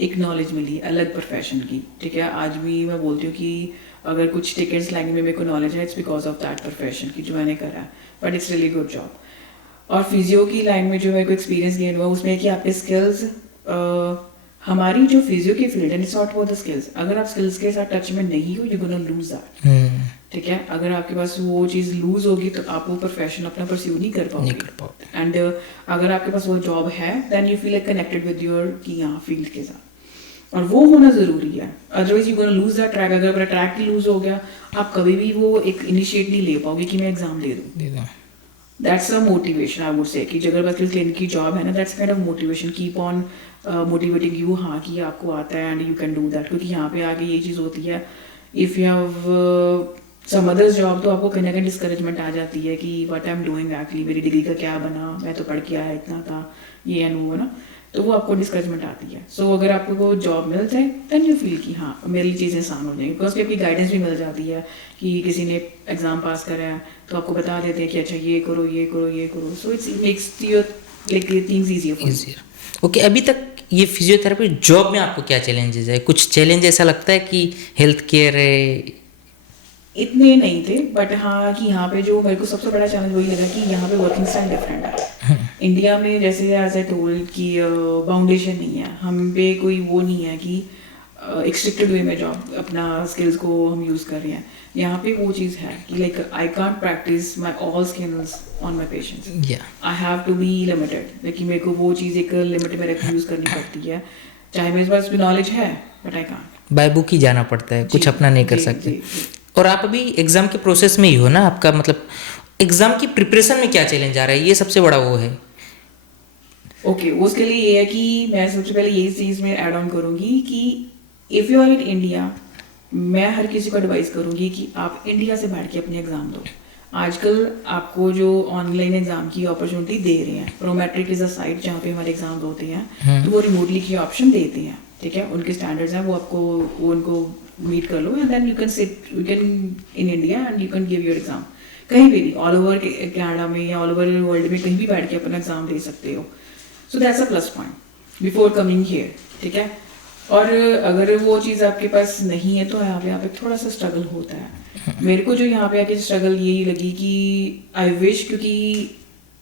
एक नॉलेज मिली अलग प्रोफेशन की, ठीक है। आज भी मैं बोलती हूँ कि अगर कुछ टिकट्स लैंग्वेज में मेरे को नॉलेज है, it's because of that profession की जो मैंने करा, but it's really good job. और फिजियो की लाइन में जो मेरे को एक्सपीरियंस गेन हुआ उसमें कि आपके स्किल्स हमारी जो फिजियो की फील्ड है, it's not about the skills. अगर आप स्किल्स के साथ टच में नहीं हो, यू गोना लूज दैट। ठीक है, अगर आपके पास वो चीज़ लूज होगी तो आप वो प्रोफेशन अपना परस्यू नहीं कर पाओगे। एंड अगर आपके पास वो जॉब है, then you feel like connected with your की यहाँ फील्ड के साथ, और वो होना ज़रूरी है। Otherwise you gonna lose that track. अगर अपना ट्रैक ही लूज हो गया, आप कभी भी वो एक इनिशिएट नहीं ले पाओगे कि मैं एग्जाम दे दूँ। That's a motivation I would say, कि अगर बस क्लिनिक की जॉब है ना, that's kind of motivation, keep on motivating you, हाँ कि आपको आता है and you can do that. क्योंकि यहाँ पे आगे ये चीज़ होती है, if you have some others job, तो आपको कहीं ना कहीं डिस्करेजमेंट आ जाती है कि what I am doing actually, मेरी डिग्री का क्या बना, मैं तो पढ़ के आया इतना था, ये एंड वो ना, तो वो आपको डिस्करेजमेंट आती है। सो अगर आपको वो जॉब मिल जाए, देन यू फील कि हाँ मेरी चीज़ें आसान हो जाएंगी, बिकॉज आपकी गाइडेंस भी मिल जाती है कि किसी ने एग्जाम पास करा है तो आपको बता देते हैं कि अच्छा ये करो ये करो ये करो। So it's makes your like things easier. Okay, अभी तक ये फिजियोथेरेपी जॉब में आपको क्या चैलेंजेस है? कुछ चैलेंज ऐसा लगता है कि हेल्थ केयर है? इतने नहीं थे, बट हाँ कि यहाँ पे जो मेरे को सबसे बड़ा चैलेंज वही लगा कि यहाँ पे वर्किंग स्टाइल डिफरेंट है। इंडिया में जैसे एज ए टोल्ड कि बाउंडेशन नहीं है, हम पे कोई वो नहीं है कि एक स्ट्रिक्टेड वे में जॉब अपना स्किल्स को हम यूज़ कर रहे हैं। यहाँ पे वो चीज़ है कि like I can't practice my all skills on my patients, I have to be limited. लेकिन मेरे को वो चीज़ एक लिमिट में रख यूज़ करनी पड़ती है, चाहे मेरे पास भी नॉलेज है but I can't. By book ही जाना पड़ता है, कुछ अपना नहीं कर सकते। और आप अभी एग्जाम के प्रोसेस में ही हो ना, आपका मतलब एग्जाम की प्रिपरेशन में क्या चैलेंज आ रहा है, ये सबसे बड़ा वो है। ओके, उसके लिए ये है कि मैं सबसे पहले यही चीज़ में ऐड ऑन करूँगी कि if you are in India, मैं हर किसी को एडवाइस करूँगी कि आप इंडिया से बैठ के अपने एग्ज़ाम दो। आजकल आपको जो ऑनलाइन एग्ज़ाम की अपॉर्चुनिटी दे रहे हैं, प्रोमेट्रिक इज़ अ साइट जहाँ पे हमारे एग्ज़ाम होते हैं, तो वो रिमोटली की ऑप्शन देते हैं। ठीक है, उनके स्टैंडर्ड्स हैं, वो आपको वो उनको मीट कर लो and then you can sit, you can in India and you can give your exam कहीं भी, ऑल ओवर कनाडा में या ऑल ओवर वर्ल्ड में कहीं भी बैठ के अपना एग्ज़ाम दे सकते हो। So that's a plus point before coming here. ठीक है, और अगर वो चीज़ आपके पास नहीं है तो यहाँ पे थोड़ा सा स्ट्रगल होता है। मेरे को जो यहाँ पे आके स्ट्रगल यही लगी कि आई विश, क्योंकि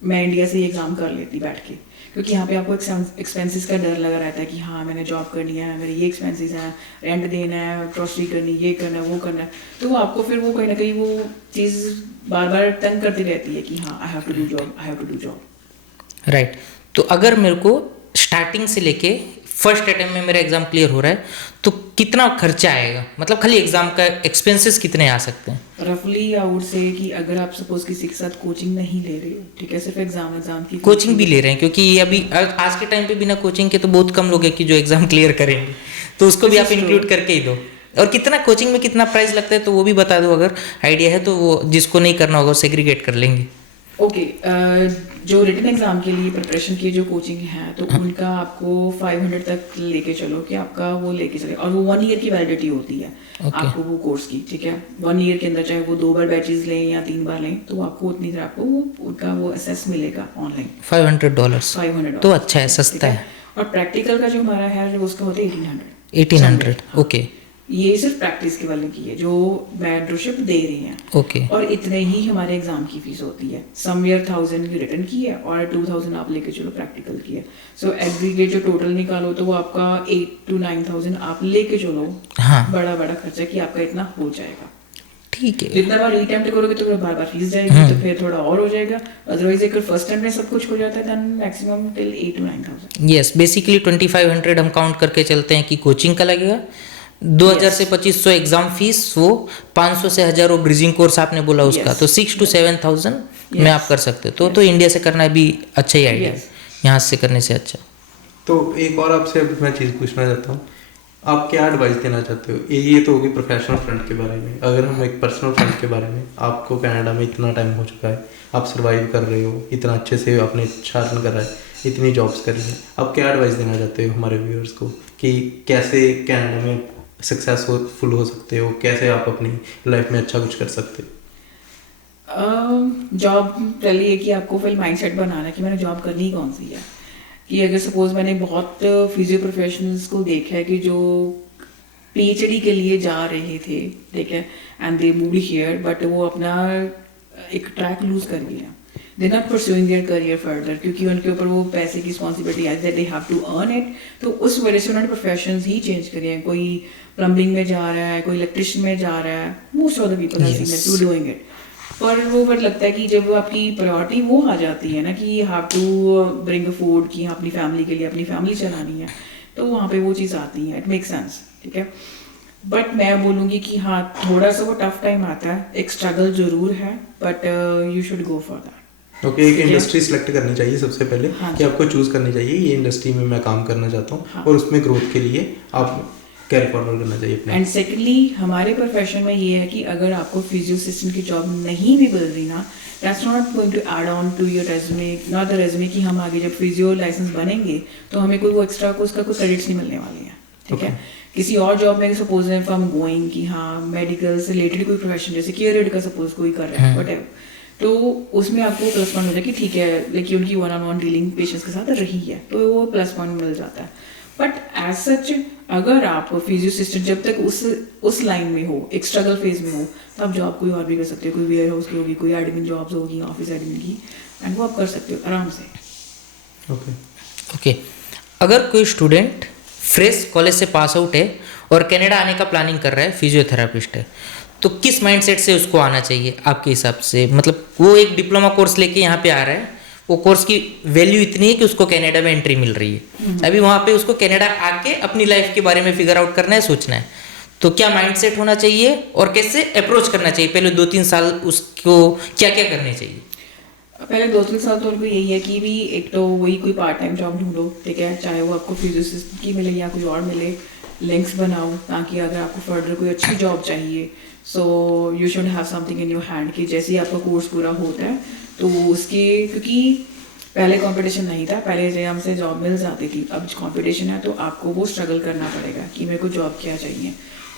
मैं इंडिया से ये एग्ज़ाम कर लेती बैठ के, क्योंकि यहाँ पे आपको एक्सपेंसेस का डर लगा रहता है कि हाँ मैंने जॉब करनी है, मेरे ये एक्सपेंसेस हैं, रेंट देना है, ग्रोसरी करनी, ये करना है, वो करना है, तो आपको फिर वो कहीं ना कहीं वो चीज़ बार बार तंग करती रहती है कि हाँ I have to do job, I have to do job. Right. तो अगर मेरे को स्टार्टिंग से लेके फर्स्ट अटेम्प्ट में मेरा एग्जाम क्लियर हो रहा है तो कितना खर्चा आएगा, मतलब खाली एग्जाम का एक्सपेंसेस कितने आ सकते हैं? रफली आई वुड से कि अगर आप सपोज किसी के साथ कोचिंग नहीं ले रहे हो, ठीक है, सिर्फ एग्जाम की कोचिंग भी ले रहे हैं, क्योंकि अभी आज के टाइम पे बिना कोचिंग के तो बहुत कम लोग हैं कि जो एग्जाम क्लियर करेंगे, तो उसको भी आप इंक्लूड करके ही दो। और कितना कोचिंग में कितना प्राइस लगता है तो वो भी बता दो, अगर आइडिया है तो वो जिसको नहीं करना होगा सेग्रीगेट कर लेंगे। ओके, जो रिटन एग्जाम के लिए प्रिपरेशन की जो कोचिंग है तो उनका आपको 500 तक लेके चलो कि आपका वो लेके चले, और वो 1 ईयर की वैलिडिटी होती है आपको वो कोर्स की। ठीक है, 1 ईयर के अंदर चाहे वो 2 बार बैचेस लें या 3 बार लें, तो आपको उतनी देर आपको उनका वो असेस मिलेगा ऑनलाइन। $500 तो अच्छा है, सस्ता है। और प्रैक्टिकल का जो हमारा है उसका होता है 1800। ओके, ये सिर्फ प्रैक्टिस के वाले की है जो मेंटरशिप दे रही हैं। ओके, और इतने ही हमारे एग्जाम की फीस होती है, समवेयर 1000 की रिटर्न की है और 2000 आप लेके चलो प्रैक्टिकल की है। सो एग्रीगेट जो टोटल निकालो तो वो आपका 8 to 9000 आप लेके चलो। हाँ, बड़ा खर्चा कि आपका इतना हो जाएगा। ठीक है, जितना बार रीअटेम्प्ट करोगे तो बार बार फीस जाएगी, तो फिर थोड़ा और हो जाएगा। अदरवाइज अगर फर्स्ट टाइम में सब कुछ हो जाता है then maximum till 8 to 9000। Yes, basically 2500 हम काउंट करके चलते हैं कि कोचिंग का लगेगा, 2000 से 2500 एग्जाम फीस, वो 500 से 1000 वो ब्रिजिंग कोर्स आपने बोला उसका, तो 6 to 7000 में आप कर सकते हो। तो इंडिया से करना भी अच्छा ही आइडिया है, यहाँ से करने से अच्छा। तो एक और आपसे मैं चीज़ पूछना चाहता हूँ, आप क्या एडवाइस देना चाहते हो? ये तो होगी प्रोफेशनल फ्रंट के बारे में। अगर हम एक पर्सनल फ्रंट के बारे में, आपको कनाडा में इतना टाइम हो चुका है, आप सर्वाइव कर रहे हो, इतना अच्छे से आपने अच्छा अर्न कर रहा है, इतनी जॉब्स कर रही हैं, आप क्या एडवाइस देना चाहते हो हमारे व्यूअर्स को कि कैसे कनाडा में सक्सेसफुल हो सकते हो, कैसे आप अपनी लाइफ में अच्छा कुछ कर सकते हो? जॉब पहले ये कि आपको फिर माइंडसेट बनाना है कि मैंने जॉब करनी ही कौन सी है। कि अगर सपोज मैंने बहुत फिजियो प्रोफेशनल्स को देखा है कि जो पीएचडी के लिए जा रहे थे, ठीक है, and they move here, but वो अपना एक ट्रैक लूज कर गया। They not pursuing their career further, क्योंकि उनके ऊपर वो पैसे की रिस्पॉन्सिबिलिटी है that they have to earn it. तो उस वजह से उन्होंने प्रोफेशंस ही चेंज करे हैं। कोई प्लम्बिंग में जा रहा है, कोई इलेक्ट्रिशियन में जा रहा है, most of the people are seeing that to doing it. पर वो पर लगता है कि जब वो आपकी प्रायोरिटी वो आ जाती है ना कि you have to bring a food, कि हाँ अपनी फैमिली के लिए अपनी फैमिली चलानी है, तो वहाँ पे वो चीज़ आती है। इट मेक सेंस, ठीक है। बट मैं बोलूँगी कि हाँ थोड़ा सा वो टफ टाइम आता है, एक स्ट्रगल जरूर है, but you should go for that. Okay, एक इंडस्ट्री सेलेक्ट करनी चाहिए सबसे पहले, हाँ कि आपको चूज करनी चाहिए ये इंडस्ट्री में मैं काम करना चाहता हूँ, हाँ। और उसमें ग्रोथ के लिए आप कैरी फॉरवर्ड करना चाहिए अपने। एंड सेकेंडली हमारे प्रोफेशन में ये है कि अगर आपको फिजियो असिस्टेंट की जॉब नहीं भी मिल रही ना, that's not going to add on to your resume, not the resume कि हम आगे जब फिजियो लाइसेंस बनेंगे तो हमें कोई वो एक्स्ट्रा को उसका कोई क्रेडिट्स नहीं मिलने वाले हैं, ठीक है। किसी और जॉब में suppose if I am going कि हाँ मेडिकल से रिलेटेड कोई प्रोफेशन, जैसे केयर का सपोज कोई कर रहा है व्हाटएवर, तो उसमें आपको प्लस पॉइंट हो जाए कि ठीक है, लेकिन उनकी one on one dealing patients के साथ रही है, तो वो प्लस पॉइंट मिल जाता है। बट एज सच अगर आप फिजियो असिस्टेंट जब तक उस लाइन में हो, एक स्ट्रगल फेज में हो, तो आप जॉब कोई और भी कर सकते हो। कोई वेयर हाउस की होगी, कोई एडमिन जॉब्स होगी, ऑफिस एडमिन की, एंड वो आप कर सकते हो आराम से। ओके, अगर कोई स्टूडेंट फ्रेश कॉलेज से पास आउट है और कनाडा आने का प्लानिंग कर रहा है, फिजियोथेरापिस्ट है, तो किस माइंडसेट से उसको आना चाहिए आपके हिसाब से? मतलब वो एक डिप्लोमा कोर्स लेके यहाँ पे आ रहा है, वो कोर्स की वैल्यू इतनी है कि उसको कनाडा में एंट्री मिल रही है, अभी वहाँ पे उसको कनाडा आके अपनी लाइफ के बारे में फिगर आउट करना है, सोचना है, तो क्या माइंडसेट होना चाहिए और कैसे अप्रोच करना चाहिए? पहले 2-3 साल उसको क्या क्या करने चाहिए? पहले 2-3 साल तो उनको यही है कि भी एक तो वही कोई पार्ट टाइम जॉब ढूंढो, ठीक है, चाहे वो आपको फिजियो असिस्टेंट की मिले या कुछ और मिले, लिंक्स बनाओ, ताकि अगर आपको फर्दर कोई अच्छी जॉब चाहिए, so you should have something in your hand, कि जैसे ही आपका कोर्स पूरा होता है तो उसके, क्योंकि पहले कंपटीशन नहीं था, पहले जो हमसे जॉब मिल जाती थी, अब कंपटीशन है तो आपको वो स्ट्रगल करना पड़ेगा कि मेरे को जॉब क्या चाहिए।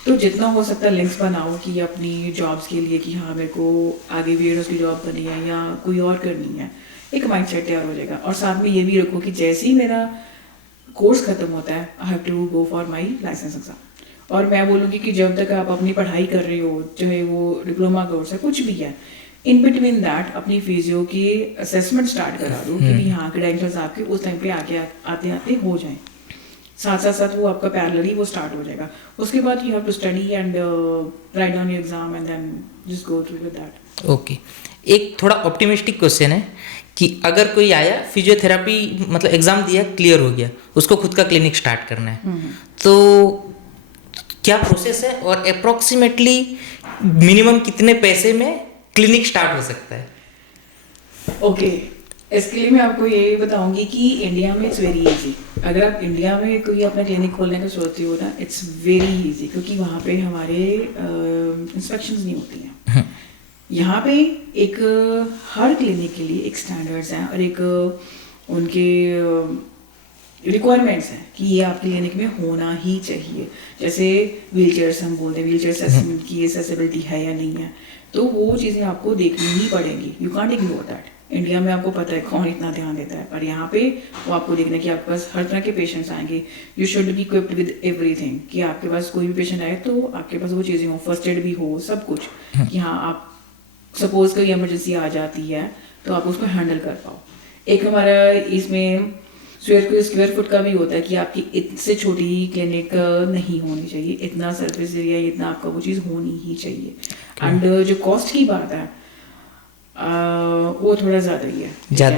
तो जितना हो सकता है लिंक्स बनाओ कि अपनी जॉब्स के लिए कि हाँ मेरे को आगे भी उसकी जॉब करनी है या कोई और करनी है, एक माइंडसेट तैयार हो जाएगा। और साथ में ये भी रखो कि जैसे ही मेरा कोर्स खत्म होता है, I have to go for my license exam. और मैं बोलूँगी कि जब तक आप अपनी पढ़ाई कर रहे हो, चाहे वो डिप्लोमा कोर्स है, कुछ भी है, इन बिटवीन दैट अपनी फिजियो की असेसमेंट स्टार्ट करा दो कि भी हाँ क्रेडेंशियल्स आपके उस टाइम पे आके आते आते हो जाएं, साथ वो आपका पैरेलली वो स्टार्ट हो जाएगा। उसके बाद you have to study and write down your exam and then just go through with that. Okay, एक थोड़ा ऑप्टिमिस्टिक क्वेश्चन है कि अगर कोई आया फिजियोथेरापी मतलब एग्जाम दिया, क्लियर हो गया, उसको खुद का क्लिनिक स्टार्ट करना है, तो क्या प्रोसेस है और अप्रोक्सीमेटली मिनिमम कितने पैसे में क्लिनिक स्टार्ट हो सकता है? ओके, इसके लिए मैं आपको ये बताऊंगी कि इंडिया में इट्स वेरी इजी। अगर आप इंडिया में कोई अपना क्लिनिक खोलने का सोचते हो ना, इट्स वेरी इजी, क्योंकि वहाँ पे हमारे इंस्पेक्शंस नहीं होती हैं। यहाँ पे एक हर क्लिनिक के लिए एक स्टैंडर्ड्स हैं और एक उनके रिक्वायरमेंट्स हैं कि ये आपके क्लिनिक में होना ही चाहिए। जैसे व्हील चेयर्स हम बोलते हैं, व्हील चेयर असेसमेंट की एसेसिबिलिटी है या नहीं है, तो वो चीज़ें आपको देखनी ही पड़ेंगी। You can't ignore that. India में आपको पता है कौन इतना ध्यान देता है, पर यहाँ पे वो आपको देखना कि आपके पास हर तरह के पेशेंट्स आएंगे। You should be equipped with everything, कि आपके पास कोई भी पेशेंट आए तो आपके पास वो चीज़ें हो, फर्स्ट एड भी हो, सब कुछ, कि हाँ आप सपोज कोई इमरजेंसी आ जाती है तो आप उसको हैंडल कर पाओ। एक हमारा इसमें स्क्वायर फुट का भी होता है कि आपकी इससे छोटी क्लिनिक नहीं होनी चाहिए, इतना सर्विस एरिया, इतना आपका वो चीज़ होनी ही चाहिए। एंड जो कॉस्ट की बात है वो थोड़ा ज़्यादा ही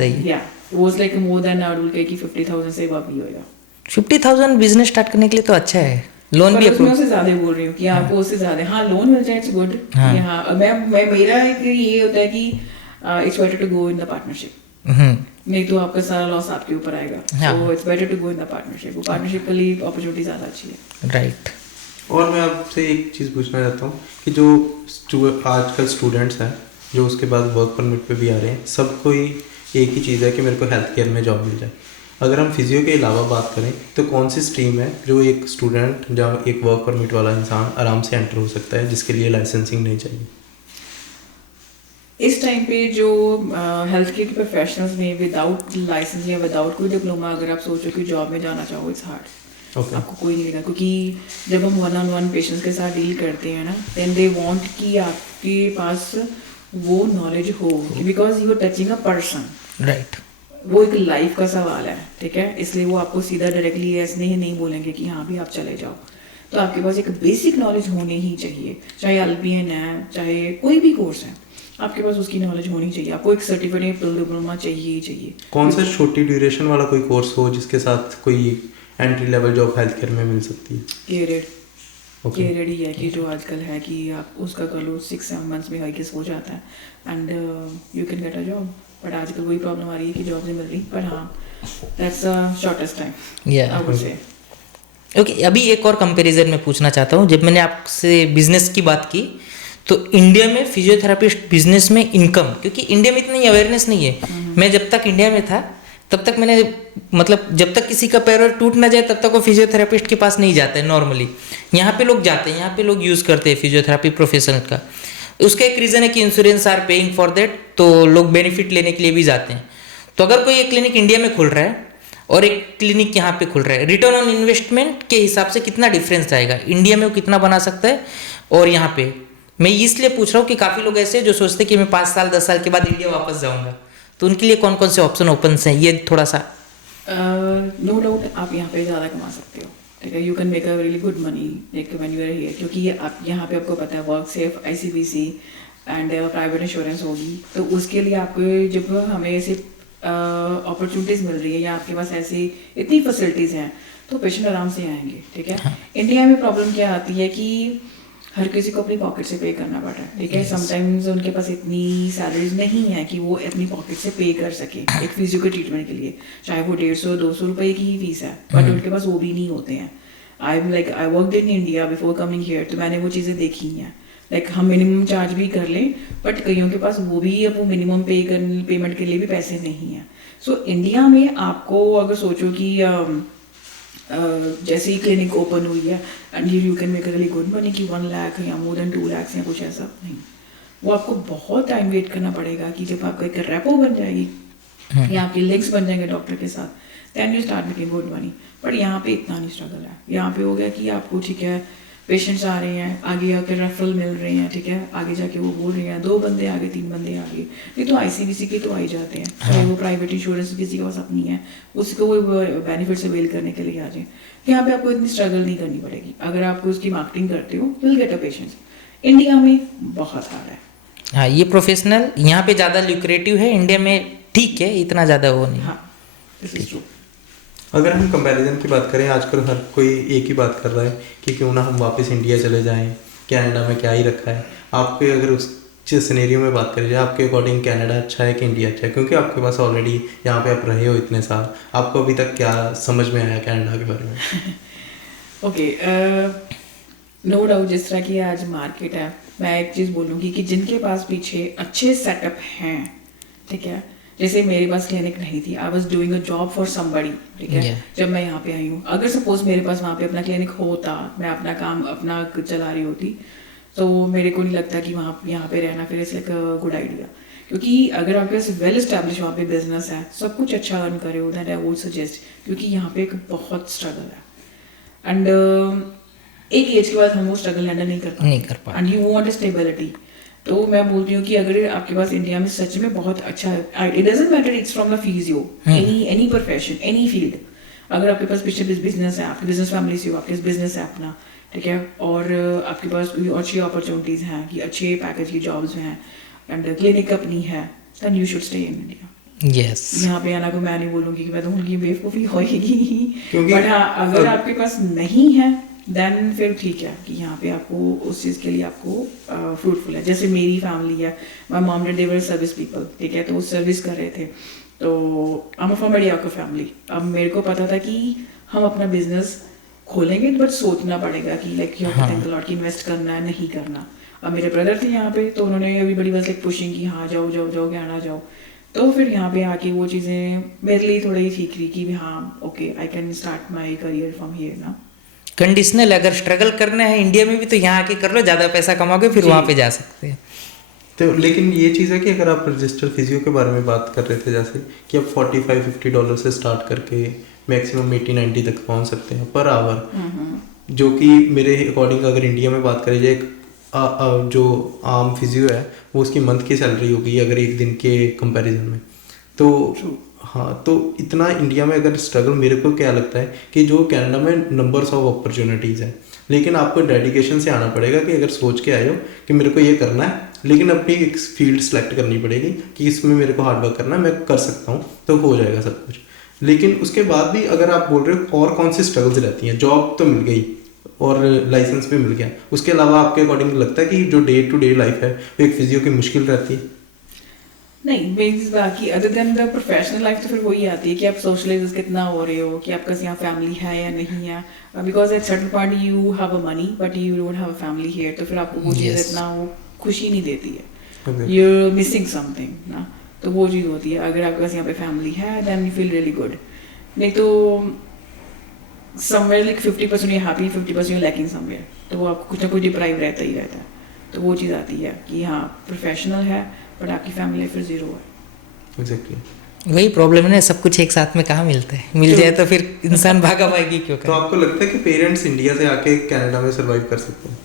है, या वो like more than I will say कि 50,000 से अबव ही होगा। 50,000 बिजनेस स्टार्ट करने के लिए तो अच्छा है, लोन भी अप्रूव। उससे ज़्यादा बोल रही हूँ कि आपको उससे ज़्यादा, हाँ लोन मिल जाए, इट्स गुड। हाँ मैं मेरा एक ये होता है कि it's better to go in the partnership, नहीं तो आपका सारा लॉस आपके ऊपर आएगा। So it's better to go in the partnership. वो पार्टनरशिप के लिए अपॉर्चुनिटी ज़्यादा अच्छी है। राइट। और मैं आपसे एक चीज़ पूछना चाहता हूँ कि जो आजकल स्टूडेंट्स हैं जो उसके बाद वर्क परमिट पे भी आ रहे हैं, सबको ही एक ही चीज़ है कि मेरे को हेल्थ केयर में जॉब मिल जाए। अगर हम फिजियो के अलावा बात करें तो कौन सी स्ट्रीम है जो एक स्टूडेंट या एक वर्क परमिट वाला इंसान आराम से एंटर हो सकता है, जिसके लिए लाइसेंसिंग नहीं चाहिए? इस टाइम पे जो हेल्थ केयर के प्रोफेशनल्स में विदाउट लाइसेंस या विदाउट कोई डिप्लोमा अगर आप सोचो कि जॉब में जाना चाहो, इट्स हार्ड। आपको कोई नहीं देगा, क्योंकि जब हम 1-on-1 पेशेंट्स के साथ डील करते हैं ना, देन दे वांट कि आपके पास वो नॉलेज हो, because you are touching a person, right. वो एक लाइफ का सवाल है, ठीक है, इसलिए वो आपको सीधा डायरेक्टली ऐसे नहीं बोलेंगे कि हाँ भी आप चले जाओ। तो आपके पास एक बेसिक नॉलेज होनी ही चाहिए, चाहे LPN है, चाहे कोई भी कोर्स है, आपके पास उसकी नॉलेज होनी चाहिए। आपको एक सर्टिफिकेट डिप्लोमा चाहिए ही चाहिए। कौन सा छोटी ड्यूरेशन वाला कोई कोर्स हो जिसके साथ कोई entry level job health care में मिल सकती है? केरेड ही है कि जो आजकल है कि आप उसका कर लो, 6-7 मंथ्स में हाइकिस हो जाता है and you can get a job. But आजकल वही प्रॉब्लम आ रही है कि जॉब नहीं मिल रही, पर हाँ that's a shortest time I would से। ओके, अभी एक और कंपैरिजन में पूछना चाहता हूँ। जब मैंने आपसे बिजनेस की बात की तो इंडिया में फिजियोथेरापिस्ट बिजनेस में इनकम, क्योंकि इंडिया में इतनी अवेयरनेस नहीं है। मैं जब तक इंडिया में था तब तक मैंने मतलब जब तक किसी का पैर टूट ना जाए तब तक वो फिजियोथेरापिस्ट के पास नहीं जाता है नॉर्मली। यहाँ पे लोग जाते हैं, यहाँ पे लोग यूज़ करते हैं फिजियोथेरापी प्रोफेशनल का। उसका एक रीज़न है कि insurance are paying for that, तो लोग बेनिफिट लेने के लिए भी जाते हैं। तो अगर कोई एक क्लिनिक इंडिया में खुल रहा है और एक क्लिनिक यहाँ पे खुल रहा है, रिटर्न ऑन इन्वेस्टमेंट के हिसाब से कितना डिफरेंस आएगा? इंडिया में वो कितना बना सकता है और यहाँ पे? मैं इसलिए पूछ रहा हूँ कि काफ़ी लोग ऐसे हैं जो सोचते हैं कि मैं 5 साल 10 साल के बाद इंडिया वापस जाऊँगा, तो उनके लिए कौन कौन से ऑप्शन ओपन हैं, ये थोड़ा सा। नो डाउट आप यहाँ पे ज़्यादा कमा सकते हो, ठीक है, you can make a really good money like when you are here, क्योंकि ये आप यहाँ पे आपको पता है work safe, ICBC and private insurance होगी। तो उसके लिए आपको जब हमें ऐसे अपॉर्चुनिटीज़ मिल रही है या आपके पास ऐसी इतनी फैसिलिटीज़ हैं तो पेशेंट आराम से आएंगे, ठीक है। इंडिया में प्रॉब्लम क्या आती है कि हर किसी को अपनी पॉकेट से पे करना पड़ रहा है, ठीक है। समटाइम्स उनके पास इतनी सैलरीज नहीं है कि वो अपनी पॉकेट से पे कर सके एक फिजियो के ट्रीटमेंट के लिए, चाहे वो 150-200 रुपए की ही फीस है, बट उनके पास वो भी नहीं होते हैं। I worked in India before coming here, तो मैंने वो चीज़ें देखी हैं। लाइक हम मिनिमम चार्ज भी कर लें बट कईयों के पास वो भी अब वो मिनिमम पेमेंट के लिए भी पैसे नहीं हैं। सो इंडिया में आपको अगर सोचो कि जैसे ही क्लिनिक ओपन हुई है and you can make really good money कि 1 लाख या मोर देन 2 लाख या कुछ ऐसा नहीं, वो आपको बहुत टाइम वेट करना पड़ेगा कि जब आपका एक रेपो बन जाएगी या आपके लिंक्स बन जाएंगे डॉक्टर के साथ, then you start making good money. But यहाँ पे इतना नहीं स्ट्रगल है। यहाँ पे हो गया कि आपको ठीक है पेशेंट्स आ रहे हैं, आगे आके रेफरल मिल रहे हैं, ठीक है, आगे जाके वो बोल रहे हैं 2 बंदे आगे 3 बंदे आगे, नहीं तो ICBC के तो आ ही जाते हैं, चाहे वो प्राइवेट इंश्योरेंस किसी के पास अपनी है उसको वो बेनिफिट्स अवेल करने के लिए आ जाए। यहाँ पे आपको इतनी स्ट्रगल नहीं करनी पड़ेगी। अगर आपको उसकी मार्केटिंग करते हो will get a patients. India में बहुत हार्ड है। हाँ, ये प्रोफेशनल यहाँ पे ज़्यादा ल्यूक्रेटिव है, इंडिया में ठीक है इतना ज़्यादा वो नहीं। हाँ, दिस इज ट्रू। अगर हम कंपैरिजन की बात करें, आजकल हर कोई एक ही बात कर रहा है कि क्यों ना हम वापस इंडिया चले जाएं, कनाडा में क्या ही रखा है। आपके अगर उस सिनेरियो में बात करी जाए, आपके अकॉर्डिंग कनाडा अच्छा है कि इंडिया अच्छा है? क्योंकि आपके पास ऑलरेडी यहाँ पे आप रहे हो इतने साल, आपको अभी तक क्या समझ में आया कनाडा के बारे में? ओके, नो डाउट जिस तरह की आज मार्केट है, मैं एक चीज़ बोलूँगी कि जिनके पास पीछे अच्छे सेटअप हैं, ठीक है, जैसे मेरे पास क्लिनिक नहीं थी, I was doing a job for somebody, ठीक है, जब मैं यहाँ पे आई हूँ। अगर सपोज मेरे पास वहाँ पे अपना क्लिनिक होता, मैं अपना काम अपना चला रही होती, तो मेरे को नहीं लगता कि वहाँ यहाँ पे रहना फिर it's like a good idea. क्योंकि अगर आपके पास वेल एस्टैब्लिश वहाँ पे बिजनेस है, सब कुछ अच्छा अर्न करे हो, दैट आई वुड सजेस्ट, क्योंकि यहाँ पे एक बहुत स्ट्रगल है एंड एक एज के बाद हम वो स्ट्रगल हैंडल नहीं कर पाते एंड यू वांट स्टेबिलिटी। तो मैं बोलती हूँ कि अगर आपके पास इंडिया में सच में बहुत अच्छा है, it doesn't matter it's from the physio, any profession, any field, अगर आपके पास पीछे बिजनेस है, आपकी बिजनेस फैमिली से हो, आपके बिजनेस है अपना, ठीक है, और आपके पास कोई अच्छी अपॉर्चुनिटीज हैं कि अच्छे पैकेज की जॉब्स हैं एंड क्लिनिक अपनी है, then you should stay in India. Yes, यहाँ पे आना को मैं नहीं बोलूँगी कि मैं तो उनकी बेवकूफ़ी होएगी, बट हाँ अगर आपके पास नहीं है देन फिर ठीक है कि यहाँ पे आपको उस चीज़ के लिए आपको फ्रूटफुल है। जैसे मेरी फैमिली है, my mom dad they were service people, ठीक है, तो वो सर्विस कर रहे थे, तो I am from mediocre family. अब मेरे को पता था कि हम अपना बिजनेस खोलेंगे बट सोचना पड़ेगा कि like you have to think a lot कि इन्वेस्ट करना है नहीं करना। अब मेरे ब्रदर थे यहाँ पे, तो उन्होंने अभी बड़ी बस लाइक पुशिंग की हाँ जाओ जाओ जाओ आना जाओ, तो फिर यहाँ पे आके वो चीज़ें मेरे लिए थोड़ी ठीक रही कि हाँ okay I can start my career from here ना। कंडीशनल, अगर स्ट्रगल करना है इंडिया में भी तो यहाँ आके कर लो, ज़्यादा पैसा कमाओगे फिर वहाँ पे जा सकते हैं। तो लेकिन ये चीज़ है कि अगर आप रजिस्टर फिजियो के बारे में बात कर रहे थे, जैसे कि आप $45-50 से स्टार्ट करके मैक्सिमम 80-90 तक पहुँच सकते हैं पर आवर, जो कि मेरे अकॉर्डिंग अगर इंडिया में बात करी जाए जो आम फिजियो है वो उसकी मंथ की सैलरी होगी अगर एक दिन के कंपैरिजन में। तो हाँ, तो इतना इंडिया में अगर स्ट्रगल, मेरे को क्या लगता है कि जो कनाडा में नंबर्स ऑफ अपॉर्चुनिटीज़ हैं, लेकिन आपको डेडिकेशन से आना पड़ेगा कि अगर सोच के आए हो कि मेरे को ये करना है, लेकिन अपनी एक फील्ड सेलेक्ट करनी पड़ेगी कि इसमें मेरे को हार्ड वर्क करना है, मैं कर सकता हूँ, तो हो जाएगा सब कुछ। लेकिन उसके बाद भी अगर आप बोल रहे हो और कौन सी स्ट्रगल्स रहती हैं, जॉब तो मिल गई और लाइसेंस भी मिल गया, उसके अलावा आपके अकॉर्डिंग लगता है कि जो डे टू डे लाइफ है वो एक फिजियो की मुश्किल रहती है? नहीं, बेसिस बाकी other than the professional life तो फिर वही आती है कि आप सोशलाइज कितना हो रहे हो, कि आपका यहाँ फैमिली है या नहीं है। Because at certain point you have a money but you don't have a family here, तो फिर आपको वो चीज़ इतना वो खुशी नहीं देती है, यू आर मिसिंग समथिंग ना। तो वो चीज़ होती है, अगर आपके पास यहाँ पे फैमिली है then you feel really good. नहीं तो somewhere like 50% you happy, 50% you lacking somewhere, तो वो आपको कुछ ना कुछ डिप्राइव रहता ही रहता है। तो वो चीज़ आती है कि हाँ प्रोफेशनल है बट आपकी फैमिली फिर जीरो है। एग्जैक्टली वही प्रॉब्लम है ना, सब कुछ एक साथ में कहाँ मिलता है, मिल जाए तो फिर इंसान भागा पाएगी क्यों तो आपको लगता है कि पेरेंट्स इंडिया से आके कनाडा में सर्वाइव कर सकते हैं?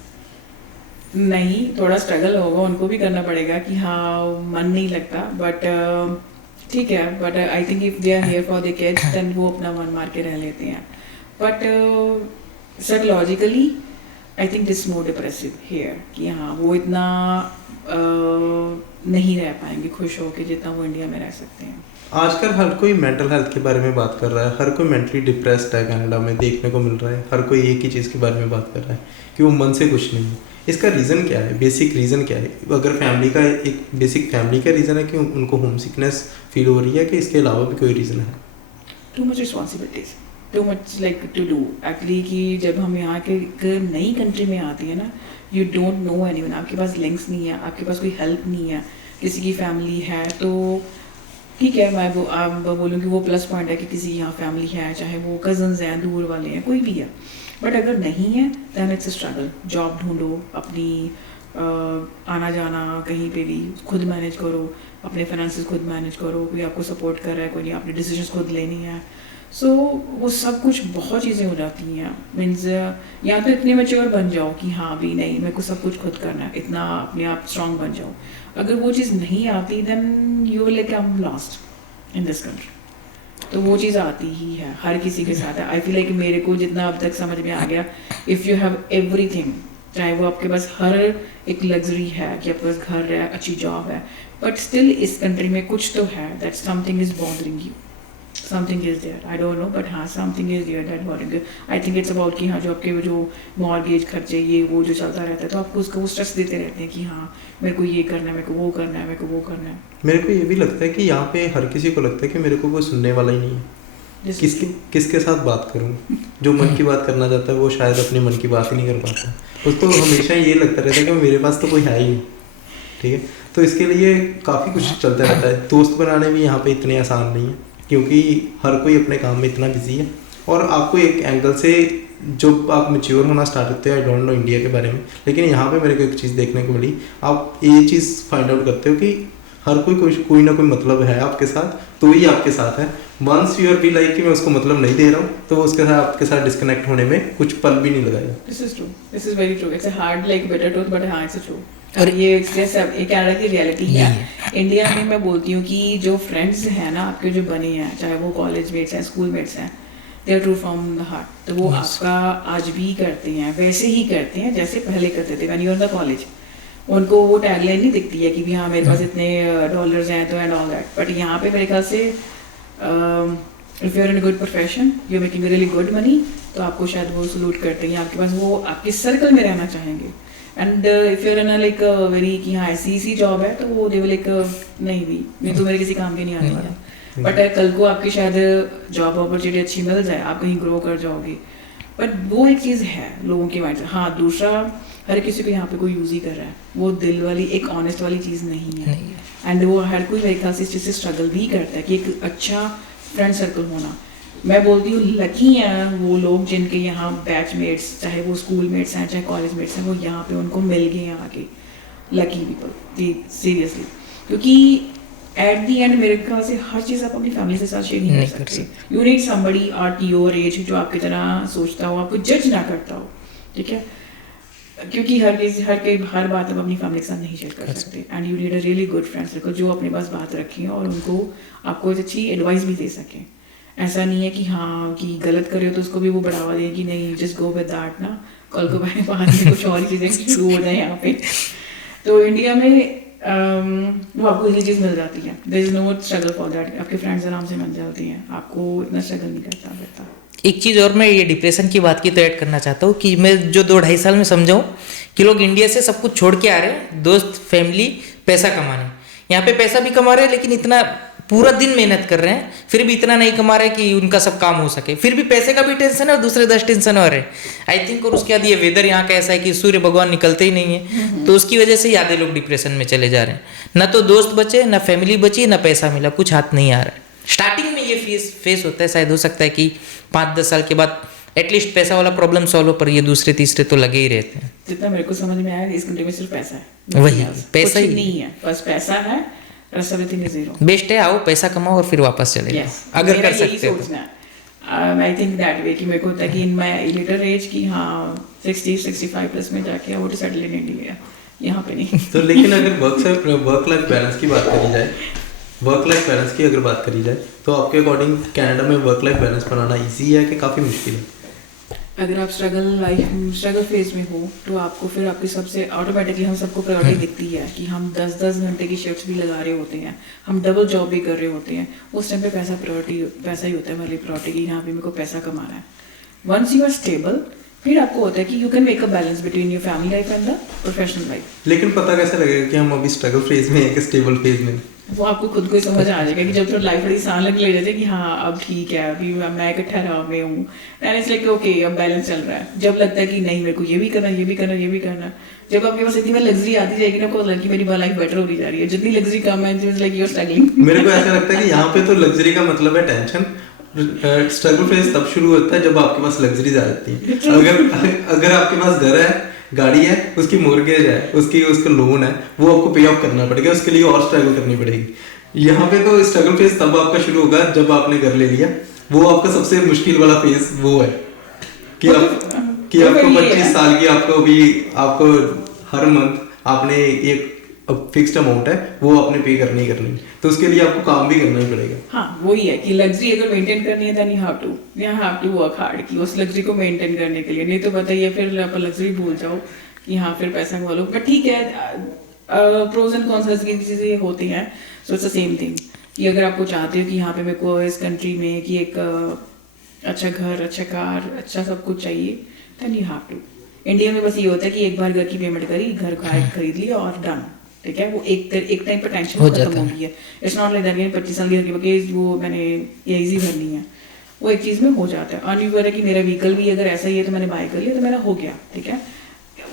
नहीं, थोड़ा स्ट्रगल होगा, उनको भी करना पड़ेगा कि हाँ मन नहीं लगता, बट ठीक है। But I think if they are here for the kids then वो अपना मन मार के रह लेते हैं। But psychologically I think this more depressive here, कि हाँ वो इतना नहीं रह पाएंगे खुश होकर जितना वो इंडिया में रह सकते हैं। आजकल हर कोई मेंटल हेल्थ के बारे में बात कर रहा है, हर कोई मेंटली डिप्रेस्ड है कनाडा में, देखने को मिल रहा है। हर कोई एक ही चीज़ के बारे में बात कर रहा है कि वो मन से खुश नहीं है। इसका रीज़न क्या है, बेसिक रीज़न क्या है? अगर फैमिली का एक बेसिक फैमिली का रीज़न है कि उनको होम सिकनेस फील हो रही है, कि इसके अलावा भी कोई रीज़न है? Too much responsibilities, too much like to do actually, कि जब हम यहाँ के एक नई कंट्री में आती है ना, यू डोंट नो एनीवन, आपके पास लिंक्स नहीं है, आपके पास कोई हेल्प नहीं है, किसी की फैमिली है तो ठीक है, मैं वो आप बोलूँ कि वो प्लस पॉइंट है कि किसी यहाँ फैमिली है, चाहे वो कजन्स हैं, दूर वाले हैं, कोई भी है। बट अगर नहीं है than it's a struggle. Job ढूंढो, अपनी आना जाना कहीं पे भी खुद मैनेज करो, अपने फाइनेंसेस खुद मैनेज करो, कोई आपको सपोर्ट कर रहा है, कोई नहीं, आपने डिसीजंस खुद लेनी है। सो वो सब कुछ बहुत चीज़ें हो जाती हैं। मीन्स या तो इतने मैच्योर बन जाओ कि हाँ भी नहीं मेरे को सब कुछ खुद करना है, इतना अपने आप स्ट्रांग बन जाओ। अगर वो चीज़ नहीं आती then you will like I am lost in this country. तो वो चीज़ आती ही है, हर किसी के साथ है। आई फील लाइक मेरे को जितना अब तक समझ में आ गया, इफ़ यू हैव एवरीथिंग, चाहे वो आपके पास हर एक लग्जरी है कि आपके पास घर है, अच्छी जॉब है, बट स्टिल इस कंट्री में कुछ तो है that something is bothering you, something is there, I don't know but हाँ something is there that bothering you. I think it's about कि हाँ जो आपके जो मॉर्गेज खर्चे ये वो जो चलता रहता है, तो आपको उसका वो स्ट्रेस देते रहते हैं कि हाँ मेरे को ये करना है, मेरे को वो करना है, मेरे को वो करना है। मेरे को ये भी लगता है कि यहाँ पे हर किसी को लगता है कि मेरे को कोई सुनने वाला ही नहीं है, किसके साथ बात करूँ? जो मन की बात करना चाहता है वो शायद अपने मन की बात ही नहीं कर पाता, उसको हमेशा ये लगता रहता है कि मेरे पास तो कोई है ही नहीं। ठीक है, तो इसके लिए काफ़ी कुछ चलता रहता है। दोस्त बनाने भी यहाँ पे इतने आसान नहीं है, क्योंकि हर कोई अपने काम में इतना बिजी है। और आपको एक एंगल से जब आप मैच्योर होना स्टार्ट करते हो, आई डोंट नो इंडिया के बारे में, लेकिन यहाँ पे मेरे को एक चीज़ देखने को मिली, आप ये चीज़ फाइंड आउट करते हो कि हर कोई ना कोई मतलब है आपके साथ, तो ही आपके साथ है। Once you are be like कि मैं उसको मतलब नहीं दे रहा हूँ, तो उसके साथ आपके साथ डिस्कनेक्ट होने में कुछ पल भी नहीं लगाएगा। This is true, this is very true, it's a hard like bitter truth but हाँ इट्स ट्रू। और ये कनाडा की रियलिटी है। इंडिया में मैं बोलती हूँ कि जो फ्रेंड्स हैं ना आपके जो बने हैं, चाहे वो कॉलेज मेट्स हैं, स्कूल मेट्स हैं, they are true from the heart. तो वो आपका आज भी करते हैं, वैसे ही करते हैं जैसे पहले करते थे when you are in the college. उनको वो टैगलाइन नहीं दिखती है कि भी हाँ मेरे पास इतने डॉलर्स हैं तो एंड ऑल दैट, बट यहाँ पे मेरे ख्याल से if you are in a good profession, you are making really good money, तो आपको शायद वो सलूट करते हैं, आपके पास वो आपके सर्कल में रहना चाहेंगे। And if you are in like very कि हाँ ऐसी जॉब है, तो वो दे विल लाइक नहीं भी मैं तो मेरे किसी काम के नहीं आने वाला। बट कल को आपकी शायद जॉब अपॉर्चुनिटी अच्छी मिल जाए, आप कहीं ग्रो कर जाओगे, बट वो एक चीज़ है लोगों की माइंड से। हाँ दूसरा, हर किसी को यहाँ पे कोई यूज़ ही कर रहा है, वो दिल वाली एक ऑनेस्ट वाली चीज़ नहीं है। एंड वो हर कोई मेरे ख्याल से इस चीज़ से स्ट्रगल भी करता है कि एक अच्छा फ्रेंड सर्कल होना। मैं बोलती हूँ लकी हैं वो लोग जिनके यहाँ बैचमेट्स, चाहे वो स्कूल मेट्स हैं चाहे कॉलेज मेट्स हैं, वो यहाँ पे उनको मिल गए हैं आके। लकी पीपल सीरियसली, क्योंकि एट दी एंड मेरे ख्याल से हर चीज़ आप अपनी फैमिली के साथ शेयर नहीं कर सकते। You need somebody are your age जो आपकी तरह सोचता हो, आपको जज ना करता हो। ठीक है, क्योंकि हर बात आप अपनी फैमिली के साथ नहीं शेयर कर सकते, and you need a really good friend circle जो अपने पास बात रखें और उनको आपको अच्छी एडवाइस भी दे सकें। ऐसा नहीं है कि हाँ कि गलत करे तो उसको भी वो बढ़ावा दें कि नहीं जस्ट गो विद दैट ना, कल को बाद में कुछ और चीज़ें शुरू हो जाए यहाँ पे। तो इंडिया में वो आपको इतनी चीज़ मिल जाती है, there is no struggle for that, आपके फ्रेंड्स आराम से मिल जाती हैं, आपको इतना स्ट्रगल नहीं करना पड़ता। एक चीज़ और मैं ये डिप्रेशन की बात की तो ऐड करना चाहता हूँ कि मैं जो 2-2.5 साल में समझाऊँ कि लोग इंडिया से सब कुछ छोड़ के आ रहे हैं, दोस्त फैमिली पैसा कमाने, यहाँ पे पैसा भी कमा रहे हैं लेकिन इतना पूरा दिन मेहनत कर रहे हैं फिर भी इतना नहीं कमा रहे कि उनका सब काम हो सके, फिर भी पैसे का भी टेंशन है और दूसरे 10 टेंशन और है आई थिंक। और उसके बाद ये वेदर यहाँ का ऐसा है कि सूर्य भगवान निकलते ही नहीं है, तो उसकी वजह से आधे लोग डिप्रेशन में चले जा रहे हैं, ना तो दोस्त बचे ना फैमिली बची ना पैसा मिला, कुछ हाथ नहीं आ रहा है। स्टार्टिंग में ये फेस होता है, शायद हो सकता है कि 5-10 साल के बाद एटलीस्ट पैसा वाला प्रॉब्लम सॉल्व हो, पर ये दूसरे तीसरे तो लगे ही रहते हैं। जितना मेरे को समझ में आया इस कंट्री में सिर्फ पैसा है, वही पैसा ही नहीं है, बस पैसा है, rust everything is zero. Best है आओ पैसा कमाओ और फिर वापस चले जाओ, अगर कर सकते हो तो। आई थिंक दैट वे कि मेरे को होता है कि इन माय लेटर एज कि हाँ 60-65 प्लस में जाके I want to settle in India, यहाँ पे नहीं। तो लेकिन अगर वर्क लाइफ बैलेंस की बात करी जाए, वर्क लाइफ बैलेंस की अगर बात करी जाए तो आपके अकॉर्डिंग कनाडा में वर्क लाइफ बैलेंस बनाना इजी है कि काफ़ी मुश्किल है? अगर आप स्ट्रगल फेज में हो तो आपको फिर आपकी सबसे ऑटोमेटिकली हम सबको प्रायोरिटी दिखती है कि हम 10-10 घंटे की शिफ्ट्स भी लगा रहे होते हैं, हम डबल जॉब भी कर रहे होते हैं, उस टाइम पे पैसा ही होता है हमारी प्रायोरिटी कि यहाँ पे मेरे को पैसा कमाना है। वंस यू आर स्टेबल फिर आपको होता है कि you can make a balance between your family life and the professional life. लेकिन पता कैसे लगेगा कि हम अभी स्ट्रगल फेज में है कि स्टेबल फेज में? वो आपको खुद को ही समझ आ जाएगा कि जब तो लाइफ बड़ी आसान लगने लग जाती है कि हाँ अब ठीक है, अभी मैं एक ठहराव में हूँ, एंड इट्स लाइक ओके अब बैलेंस चल रहा है। जब लगता है कि नहीं मेरे को ये भी करना ये भी करना ये भी करना, जब आपके पास इतनी लग्जरी आती जाएगी ना, आपको लगता है कि मेरी लाइफ बेटर होती जा रही है, जितनी लग्जरी कम है it's like you are struggling. मेरे को ऐसा लगता है कि यहाँ पे तो लग्जरी का मतलब है टेंशन, स्ट्रगल फेज तब शुरू होता है जब आपके पास लग्जरीज आ जाती है। अगर आपके पास घर है, गाड़ी है, उसकी मोर्गेज है, उसका लोन है, वो आपको पे ऑफ करना पड़ेगा, उसके लिए और स्ट्रगल करनी पड़ेगी। यहाँ पे तो स्ट्रगल फेज तब आपका शुरू होगा जब आपने घर ले लिया, वो आपका सबसे मुश्किल वाला फेज वो है कि आपको 25 साल की आपको हर मंथ आपने एक फिक्स्ड अमाउंट है वो आपने पे करनी है, तो उसके लिए आपको काम भी करना ही पड़ेगा। हाँ वही है कि लग्जरी अगर मेंटेन करनी है then you have to work hard कि उस लग्जरी को मेंटेन करने के लिए, नहीं तो बताइए फिर आप लग्जरी भूल जाओ कि हाँ फिर पैसा कमा लो। बट ठीक है, प्रोज एंड कॉन्स की चीज़ें होती हैं, so it's the same thing कि अगर आपको चाहते हो कि यहाँ पे मेरे को इस कंट्री में कि एक अच्छा घर, अच्छा कार, अच्छा सब कुछ चाहिए, then you have to. India में बस ये होता है कि एक बार घर की पेमेंट करी, घर खरीद लिया और डन, ठीक है। वो एक टाइम पर टेंशन खत्म हो गई है। इट्स नॉट लाइक दैट 25 साल की घर वो मैंने ये इजी भरनी है, वो एक चीज़ में हो जाता है। और यूँ है कि मेरा व्हीकल भी अगर ऐसा ही है तो मैंने बाय कर लिया तो मेरा हो गया, ठीक है।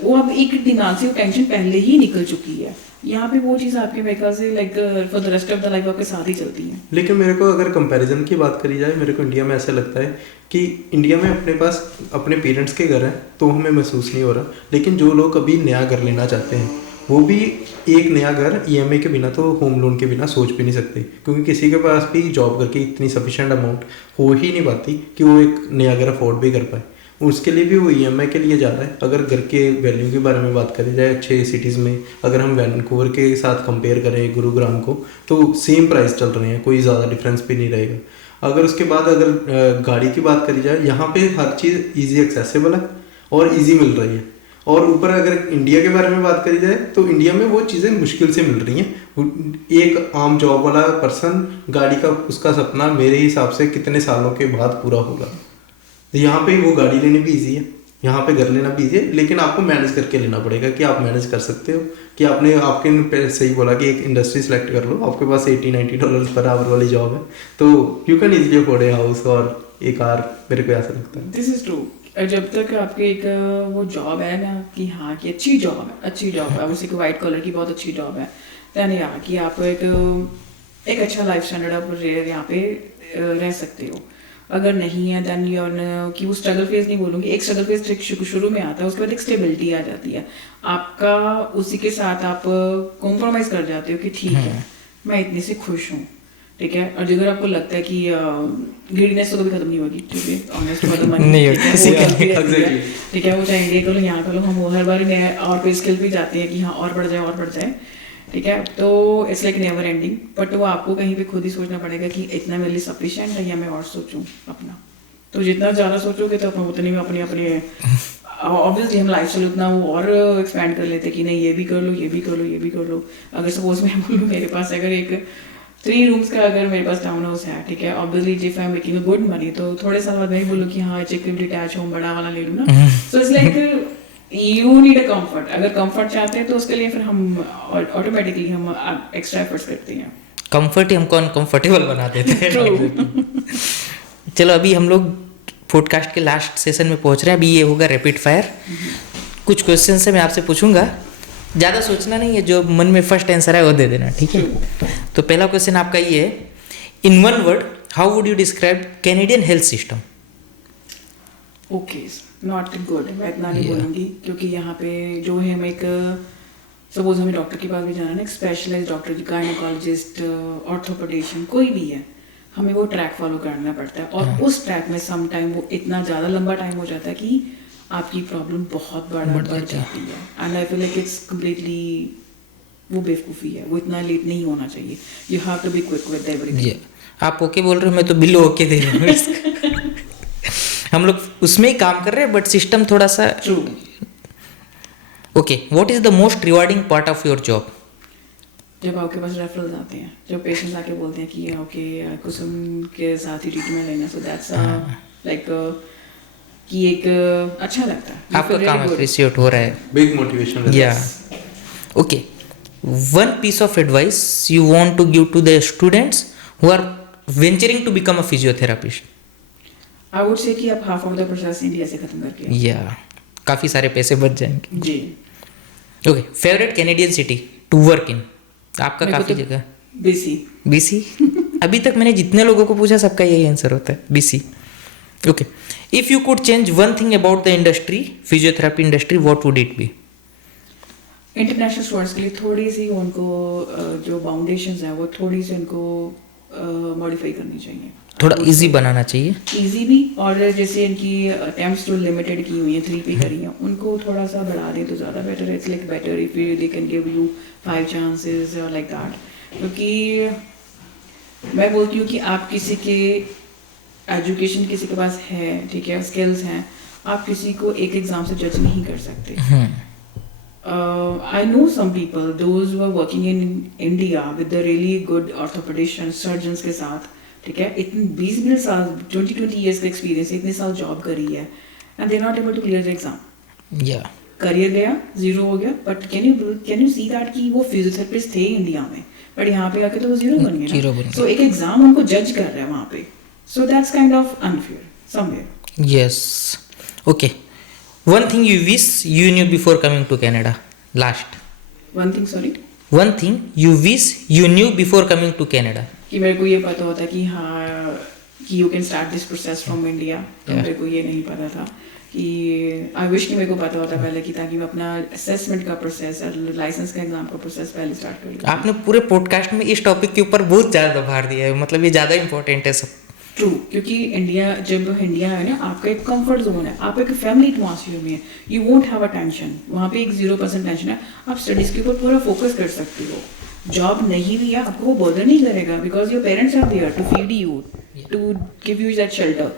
वो अब एक दिमाग से वो टेंशन पहले ही निकल चुकी है। यहाँ पे वो चीज़ आपके मेरे ख्याल से like for the rest of the life आपके साथ ही चलती है। लेकिन मेरे को अगर कंपैरिजन की बात करी जाए, मेरे को इंडिया में ऐसा लगता है कि इंडिया में अपने पास अपने पेरेंट्स के घर हैं तो हमें महसूस नहीं हो रहा, लेकिन जो लोग अभी नया घर लेना चाहते हैं वो भी एक नया घर EMI के बिना तो होम लोन के बिना सोच भी नहीं सकते, क्योंकि किसी के पास भी जॉब करके इतनी सफिशिएंट अमाउंट हो ही नहीं पाती कि वो एक नया घर अफोर्ड भी कर पाए। उसके लिए भी वो EMI के लिए जा रहा है। अगर घर के वैल्यू के बारे में बात करी जाए अच्छे सिटीज़ में, अगर हम वैनकूवर के साथ कंपेयर करें गुरुग्राम को, तो सेम प्राइस चल रहे हैं, कोई ज़्यादा डिफरेंस भी नहीं रहेगा। अगर उसके बाद अगर गाड़ी की बात करी जाए, यहाँ पे हर चीज़ ईजी एक्सेसिबल है और ईजी मिल रही है। और ऊपर अगर इंडिया के बारे में बात करी जाए तो इंडिया में वो चीज़ें मुश्किल से मिल रही हैं। एक आम जॉब वाला पर्सन गाड़ी का उसका सपना मेरे हिसाब से कितने सालों के बाद पूरा होगा। यहाँ पे वो गाड़ी लेनी भी ईजी है, यहाँ पे घर लेना भी ईजी है, लेकिन आपको मैनेज करके लेना पड़ेगा कि आप मैनेज कर सकते हो कि आपके सही बोला कि एक इंडस्ट्री सेलेक्ट कर लो, आपके पास $80-90 पर आवर वाली जॉब है तो you can easily afford a house और एक कार। मेरे को ऐसा लगता है दिस इज ट्रू। जब तक आपके एक वो जॉब है ना कि हाँ कि अच्छी जॉब है उसी को वाइट कॉलर की बहुत अच्छी जॉब है, देन यहाँ कि आप एक अच्छा लाइफ स्टैंडर्ड आप यहाँ पे रह सकते हो। अगर नहीं है देन यूर कि वो स्ट्रगल फेज नहीं बोलूँगी, एक स्ट्रगल फेज शुरू में आता है, उसके बाद एक स्टेबिलिटी आ जाती है आपका, उसी के साथ आप कॉम्प्रोमाइज़ कर जाते हो कि ठीक है मैं इतने से खुश हूँ, ठीक है। और अगर आपको लगता है कि ग्रीडीनेस तो कभी खत्म नहीं होगी, ठीक है, ऑनेस्ट फॉर द मनी नहीं होगी किसी के लिए। Exactly. ठीक है, वो चाहे इंडिया कर लो यहाँ कर लो, हम वो हर बार नए और पे स्किल भी जाते हैं कि हाँ और बढ़ जाए और बढ़ जाए, ठीक है। तो it's like never ending, but वो आपको कहीं पे खुद ही सोचना पड़ेगा कि इतना मेरे लिए सफिशिएंट है या मैं और सोचूं अपना। तो जितना ज़्यादा सोचोगे तो उतनी में अपनी अपनी ऑब्वियसली हम लाइफ स्टाइल उतना वो और एक्सपैंड कर लेते कि नहीं ये भी कर लो, ये भी कर लो, ये भी कर लो। अगर सपोज मैं बोलूँ मेरे पास अगर एक 3 रूम्स का अगर मेरे पास टाउन हाउस है, ठीक है, obviously if I am making a good money तो थोड़े साल बाद मैं ही बोलूँ कि हाँ एक डिटैच होम बड़ा वाला ले लूँ ना। So it's like you need a comfort. अगर कंफर्ट चाहते हैं तो उसके लिए फिर हम ऑटोमेटिकली हम एक्स्ट्रा एफर्ट्स करते हैं। कंफर्ट ही हमको अनकंफर्टेबल बना देते हैं। चलो अभी हम लोग पॉडकास्ट के लास्ट सेशन में पहुंच रहे हैं। अभी ये होगा रैपिड फायर। कुछ क्वेश्चन से मैं आपसे पूछूंगा, ज़्यादा सोचना नहीं है, जो मन में फर्स्ट आंसर है वो दे देना, ठीक है। तो पहला क्वेश्चन आपका ये है, in one word how would you describe Canadian health system? Okay, not good, मैं इतना नहीं बोलूँगी, क्योंकि यहाँ पे जो है हम एक सपोज हमें डॉक्टर के पास भी जाना है ना, एक स्पेशलाइज्ड डॉक्टर, गायनोकोलॉजिस्ट, ऑर्थोपेडिशियन, कोई भी है, हमें वो ट्रैक फॉलो करना पड़ता है। और उस ट्रैक में सम टाइम वो इतना ज़्यादा लंबा टाइम हो जाता है कि आपकी प्रॉब्लम बहुत बढ़ जाती है। And I feel like it's completely वो बेवकूफ़ी है, वो इतना लेट नहीं होना चाहिए। You have to be quick with everything. आप ओके बोल रहे हो, मैं तो बिल्लो ओके दे रहा हूँ इसका। हम लोग उसमें ही काम कर रहे हैं, बट सिस्टम थोड़ा सा true. Okay, what is the most rewarding part of your job? जब आपके पास रेफरल्स आते हैं, जब पेशेंट्स आके बोलते हैं कि ओके कुसुम के साथ ही ट्रीटमेंट लेना, सो दैट्स लाइक कि एक अच्छा लगता है, आपका काम अप्रिशिएट हो रहा है, बिग मोटिवेशन। या okay, one piece of advice you want to give to the students who are venturing to become a physiotherapist? I would say कि आप half of the process India से खत्म करके आओ। या काफ़ी सारे पैसे बच जाएंगे। जी। Okay, favourite Canadian city to work in? आपका काफ़ी जगह बीसी। बीसी? अभी तक मैंने जितने लोगों को पूछा सबका यही आंसर होता है, BC. Okay, if you could change one thing about the industry, physiotherapy industry, what would it be? International students के लिए थोड़ी सी उनको जो बाउंडेशंस हैं वो थोड़ी सी उनको मॉडिफाई करनी चाहिए, थोड़ा इजी बनाना चाहिए। इजी भी, और जैसे इनकी अटेम्प्ट्स जो लिमिटेड की हुई हैं, 3 पे करी हैं, उनको थोड़ा सा बढ़ा दें तो ज़्यादा बेटर है। It's like better if they can give you 5 chances like that. क्योंकि मैं बोलती हूँ कि आप किसी के एजुकेशन किसी के पास है, ठीक है, स्किल्स हैं, आप किसी को एक एग्ज़ाम से जज नहीं कर सकते। I know some people, those who are working in India with the really good orthopedicians, surgeons के साथ, ठीक है, इतने 20 साल 20 years का एक्सपीरियंस, इतने साल जॉब करी है, and they're not able to clear the exam। या करियर गया, 0 हो गया, but can you see that कि वो फिजियोथेरेपिस्ट थे इंडिया में, बट यहाँ पे आके तो वो 0 बन Zero गए बन ना। गए। सो एक एग्जाम उनको जज कर रहा है वहाँ पे, so that's kind of unfair somewhere. Yes. Okay, one thing you wish you knew before coming to Canada? Last one thing, sorry, one thing you wish you knew before coming to Canada? कि मेरे को ये पता होता कि हाँ कि you can start this process from India, तो मेरे को ये नहीं पता था कि आई विश कि मेरे को पता होता पहले कि ताकि मैं अपना असेसमेंट का प्रोसेस, लाइसेंस का एग्जाम का प्रोसेस पहले स्टार्ट कर लूँ। आपने पूरे पॉडकास्ट में इस टॉपिक के ऊपर बहुत ज़्यादा भार दिया है, मतलब ये ज़्यादा इंपॉर्टेंट है सब। ट्रू, क्योंकि इंडिया, जब इंडिया है ना, आपका एक कंफर्ट जोन है, आप एक फैमिली एटमॉस्फेयर में है, you won't have a tension, वहाँ पे एक 0% टेंशन है, आप स्टडीज़ के ऊपर पूरा फोकस कर सकते हो। जॉब नहीं भी है, आपको वो बर्डन नहीं करेगा, because your parents are there to feed you, to give you that shelter,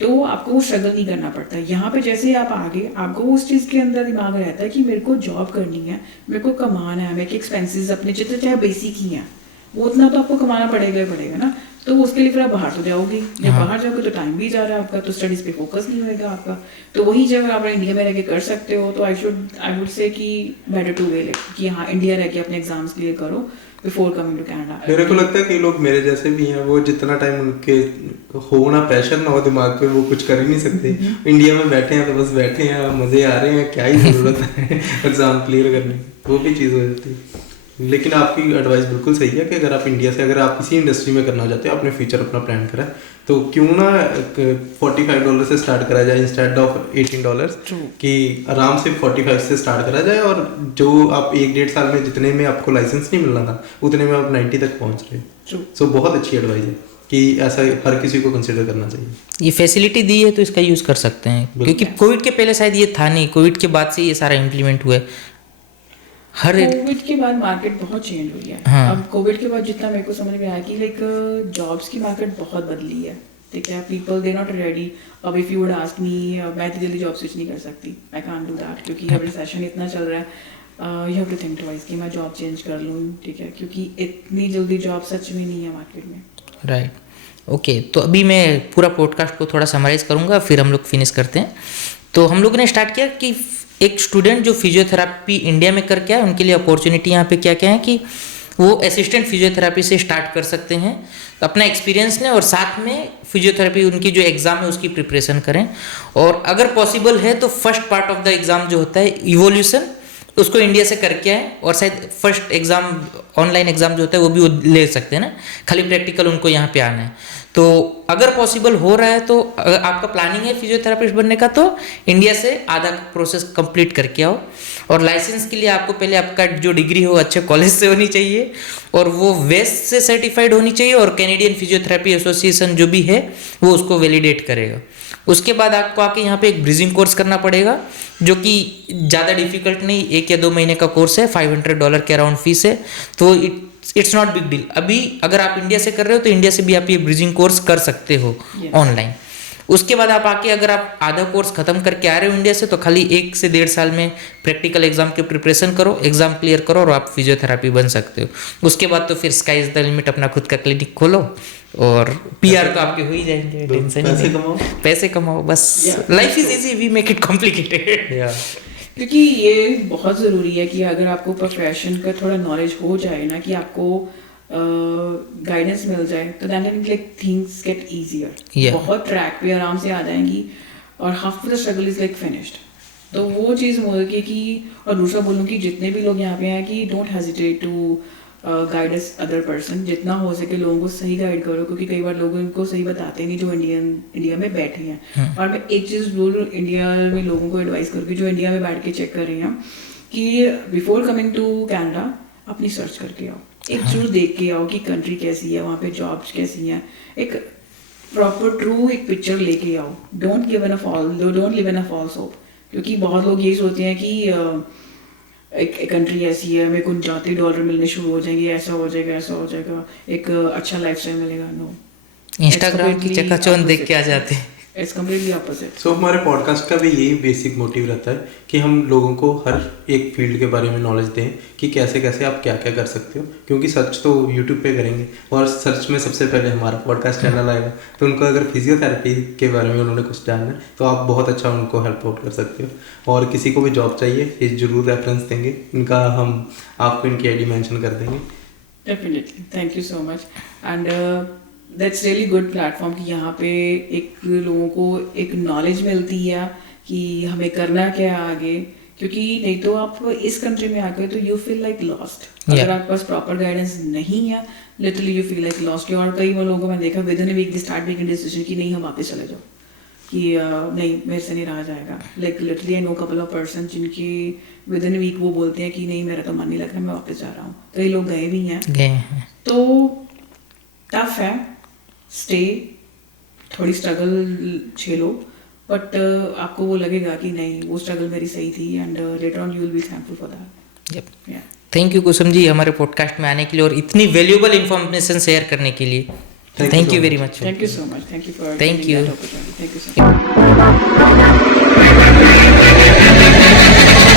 तो आपको वो स्ट्रगल नहीं करना पड़ता। यहाँ पे जैसे आप आगे, आपको उस चीज़ के अंदर दिमाग रहता है कि मेरे को जॉब करनी है, मेरे को कमाना है, मेरे के एक्सपेंसेस अपने जितने चाहे बेसिक ही हैं, वो उतना तो आपको कमाना पड़ेगा ही पड़ेगा ना। तो उसके लिए फिर आप बाहर तो जाओगे, जब बाहर जाओगे तो टाइम भी जा रहा है आपका, तो स्टडीज़ पे फोकस नहीं होएगा आपका। तो वही जब आप इंडिया में रह के कर सकते हो, तो आई वुड से कि बेटर टू वे कि हाँ इंडिया रह के अपने एग्जाम्स क्लियर करो बिफोर कमिंग टू कैनेडा। मेरे को लगता है कि लोग मेरे जैसे भी हैं, वो जितना टाइम उनके हो ना पैशन ना हो दिमाग पे, वो कुछ कर ही नहीं सकते। इंडिया में बैठे हैं तो बस बैठे हैं, मजे आ रहे हैं, क्या ही जरूरत है एग्जाम क्लियर करने की, वो भी चीज़ हो जाती है। लेकिन आपकी एडवाइस बिल्कुल सही है कि अगर आप इंडिया से, अगर आप किसी इंडस्ट्री में करना चाहते हो, अपने फ्यूचर अपना प्लान करें, तो क्यों ना $45 से स्टार्ट करा जाए इंस्टेड ऑफ $18, कि आराम से 45 से स्टार्ट करा जाए, और जो आप 1-1.5 साल में जितने में आपको लाइसेंस नहीं मिलना था, उतने में आप 90 तक पहुंच रहे हो। True. सो बहुत अच्छी एडवाइस है कि ऐसा हर किसी को कंसिडर करना चाहिए। ये फैसिलिटी दी है तो इसका यूज़ कर सकते हैं, क्योंकि कोविड के पहले शायद ये था नहीं, कोविड के बाद से ये सारा इम्प्लीमेंट हुआ है। हर कोविड के बाद मार्केट बहुत चेंज हुई है। हाँ। अब कोविड के बाद जितना मेरे को समझ में आया कि लाइक जॉब्स की मार्केट बहुत बदली है, ठीक है। People they not ready. अब if you would ask me, मैं इतनी जल्दी जॉब स्विच नहीं कर सकती, आई कांट डू दैट, क्योंकि अब रिसेशन इतना चल रहा है। You have to think twice कि मैं जॉब चेंज कर लूँ, ठीक है, क्योंकि इतनी जल्दी जॉब सच में नहीं है मार्केट में। Right, okay. तो अभी मैं पूरा पॉडकास्ट को थोड़ा समराइज करूँगा, फिर हम लोग फिनिश करते हैं। तो हम लोगों ने स्टार्ट किया कि एक स्टूडेंट जो फिजियोथेरापी इंडिया में कर क्या है, उनके लिए अपॉर्चुनिटी यहाँ पे क्या क्या है कि वो असिस्टेंट फिजियोथेरापी से स्टार्ट कर सकते हैं, अपना एक्सपीरियंस लें और साथ में फिजियोथेरापी उनकी जो एग्ज़ाम है उसकी प्रिपरेशन करें। और अगर पॉसिबल है तो first part of the exam जो होता है इवोल्यूशन, उसको इंडिया से करके आए, और शायद फर्स्ट एग्ज़ाम ऑनलाइन एग्ज़ाम जो होता है वो भी वो ले सकते हैं ना, खाली प्रैक्टिकल उनको यहाँ पे आना है। तो अगर पॉसिबल हो रहा है तो अगर आपका प्लानिंग है फिजियोथेरापिस्ट बनने का तो इंडिया से आधा प्रोसेस कंप्लीट करके आओ। और लाइसेंस के लिए आपको पहले आपका जो डिग्री हो अच्छे कॉलेज से होनी चाहिए, और वो वेस्ट से सर्टिफाइड होनी चाहिए, और कैनेडियन फिजियोथेरापी एसोसिएशन जो भी है वो उसको वैलिडेट करेगा। उसके बाद आपको आके यहाँ पे एक ब्रीजिंग कोर्स करना पड़ेगा, जो कि ज़्यादा डिफिकल्ट नहीं, 1 या 2 महीने का कोर्स है, $500 के अराउंड फीस है, तो इट्स नॉट बिग डील। अभी अगर आप इंडिया से कर रहे हो तो इंडिया से भी आप ये ब्रीजिंग कोर्स कर सकते हो ऑनलाइन। उसके बाद आप आके अगर आप आधा कोर्स खत्म करके आ रहे हो इंडिया से, तो खाली 1 से 1.5 साल में प्रैक्टिकल एग्जाम की प्रिपरेशन करो, एग्जाम क्लियर करो और आप फिजियोथेरापी बन सकते हो। उसके बाद तो फिर स्काई इज द लिमिट, अपना खुद का क्लिनिक खोलो और पीआर तो आपके हो ही जाएंगे, टेंशन पैसे कमाओ, पैसे कमाओ, बस life is easy, we make it complicated. क्योंकि ये बहुत ज़रूरी है कि अगर आपको प्रोफेशन का थोड़ा नॉलेज हो जाए ना, कि आपको गाइडेंस मिल जाए, तो then like things get easier. बहुत ट्रैक पे आराम से आ जाएंगी और half the struggle is like finished. तो वो चीज़ बोल के कि, और दूसरा बोलूँ कि जितने भी लोग यहाँ पे हैं कि don't hesitate to guide other person, जितना हो सके लोगों को सही गाइड करो, क्योंकि कई बार लोग इनको सही बताते नहीं जो इंडिया में बैठे हैं। और मैं एक चीज़ बोलूँ, इंडिया में लोगों को एडवाइस करूँगी जो इंडिया में बैठ के चेक कर रही हैं, कि बिफोर कमिंग टू कनाडा अपनी सर्च करके आओ, एक जरूर देख के आओ कि कंट्री कैसी है, वहाँ पे जॉब्स कैसी हैं, एक प्रॉपर ट्रू एक पिक्चर लेके आओ। Don't live in a false hope, क्योंकि बहुत लोग यही सोचते हैं कि एक कंट्री ऐसी है, मेरे को जाते $1 मिलने शुरू हो जाएंगे, ऐसा हो जाएगा, एक अच्छा लाइफस्टाइल मिलेगा। नो, इंस्टाग्राम की चकाचौंध देख के आ जाते हैं। It's completely opposite. सो हमारे पॉडकास्ट का भी यही बेसिक मोटिव रहता है कि हम लोगों को हर एक फील्ड के बारे में नॉलेज दें कि कैसे कैसे आप क्या क्या कर सकते हो, क्योंकि सर्च तो यूट्यूब पे करेंगे और सर्च में सबसे पहले हमारा पॉडकास्ट चैनल आएगा, तो उनको अगर फिजियोथेरेपी के बारे में उन्होंने कुछ जानना है तो आप बहुत अच्छा उनको हेल्प आउट कर सकते हो। और किसी को भी जॉब चाहिए, ये जरूर रेफरेंस देंगे इनका, हम आपको इनकी आईडी मेंशन कर देंगे। Definitely, thank you so much. And that's really good platform कि यहाँ पे एक लोगों को एक नॉलेज मिलती है कि हमें करना क्या है आगे, क्योंकि नहीं तो आप इस कंट्री में आकर तो यू फील लाइक लॉस्ट। अगर आपके पास प्रॉपर गाइडेंस नहीं है, literally you feel like lost. और कई लोगों को मैं देखा with in a week they start making decision कि नहीं हम वापस चले जाओ, कि नहीं मेरे से नहीं रहा जाएगा। Like literally I know couple of person जिनकी विद इन अ वीक वो बोलते हैं कि नहीं मेरा तो मन नहीं लग रहा, मैं वापस जा रहा हूँ। कई लोग गए भी हैं। तो टफ है, स्टे, थोड़ी स्ट्रगल झेलो, बट आपको वो लगेगा कि नहीं वो स्ट्रगल मेरी सही थी, and later on you will be thankful for that. Thank you Kusum ji हमारे पॉडकास्ट में आने के लिए और इतनी वैल्यूएबल इंफॉर्मेशन शेयर करने के लिए। Thank you very much. Thank you so much. Thank you for thank you. Thank you so much.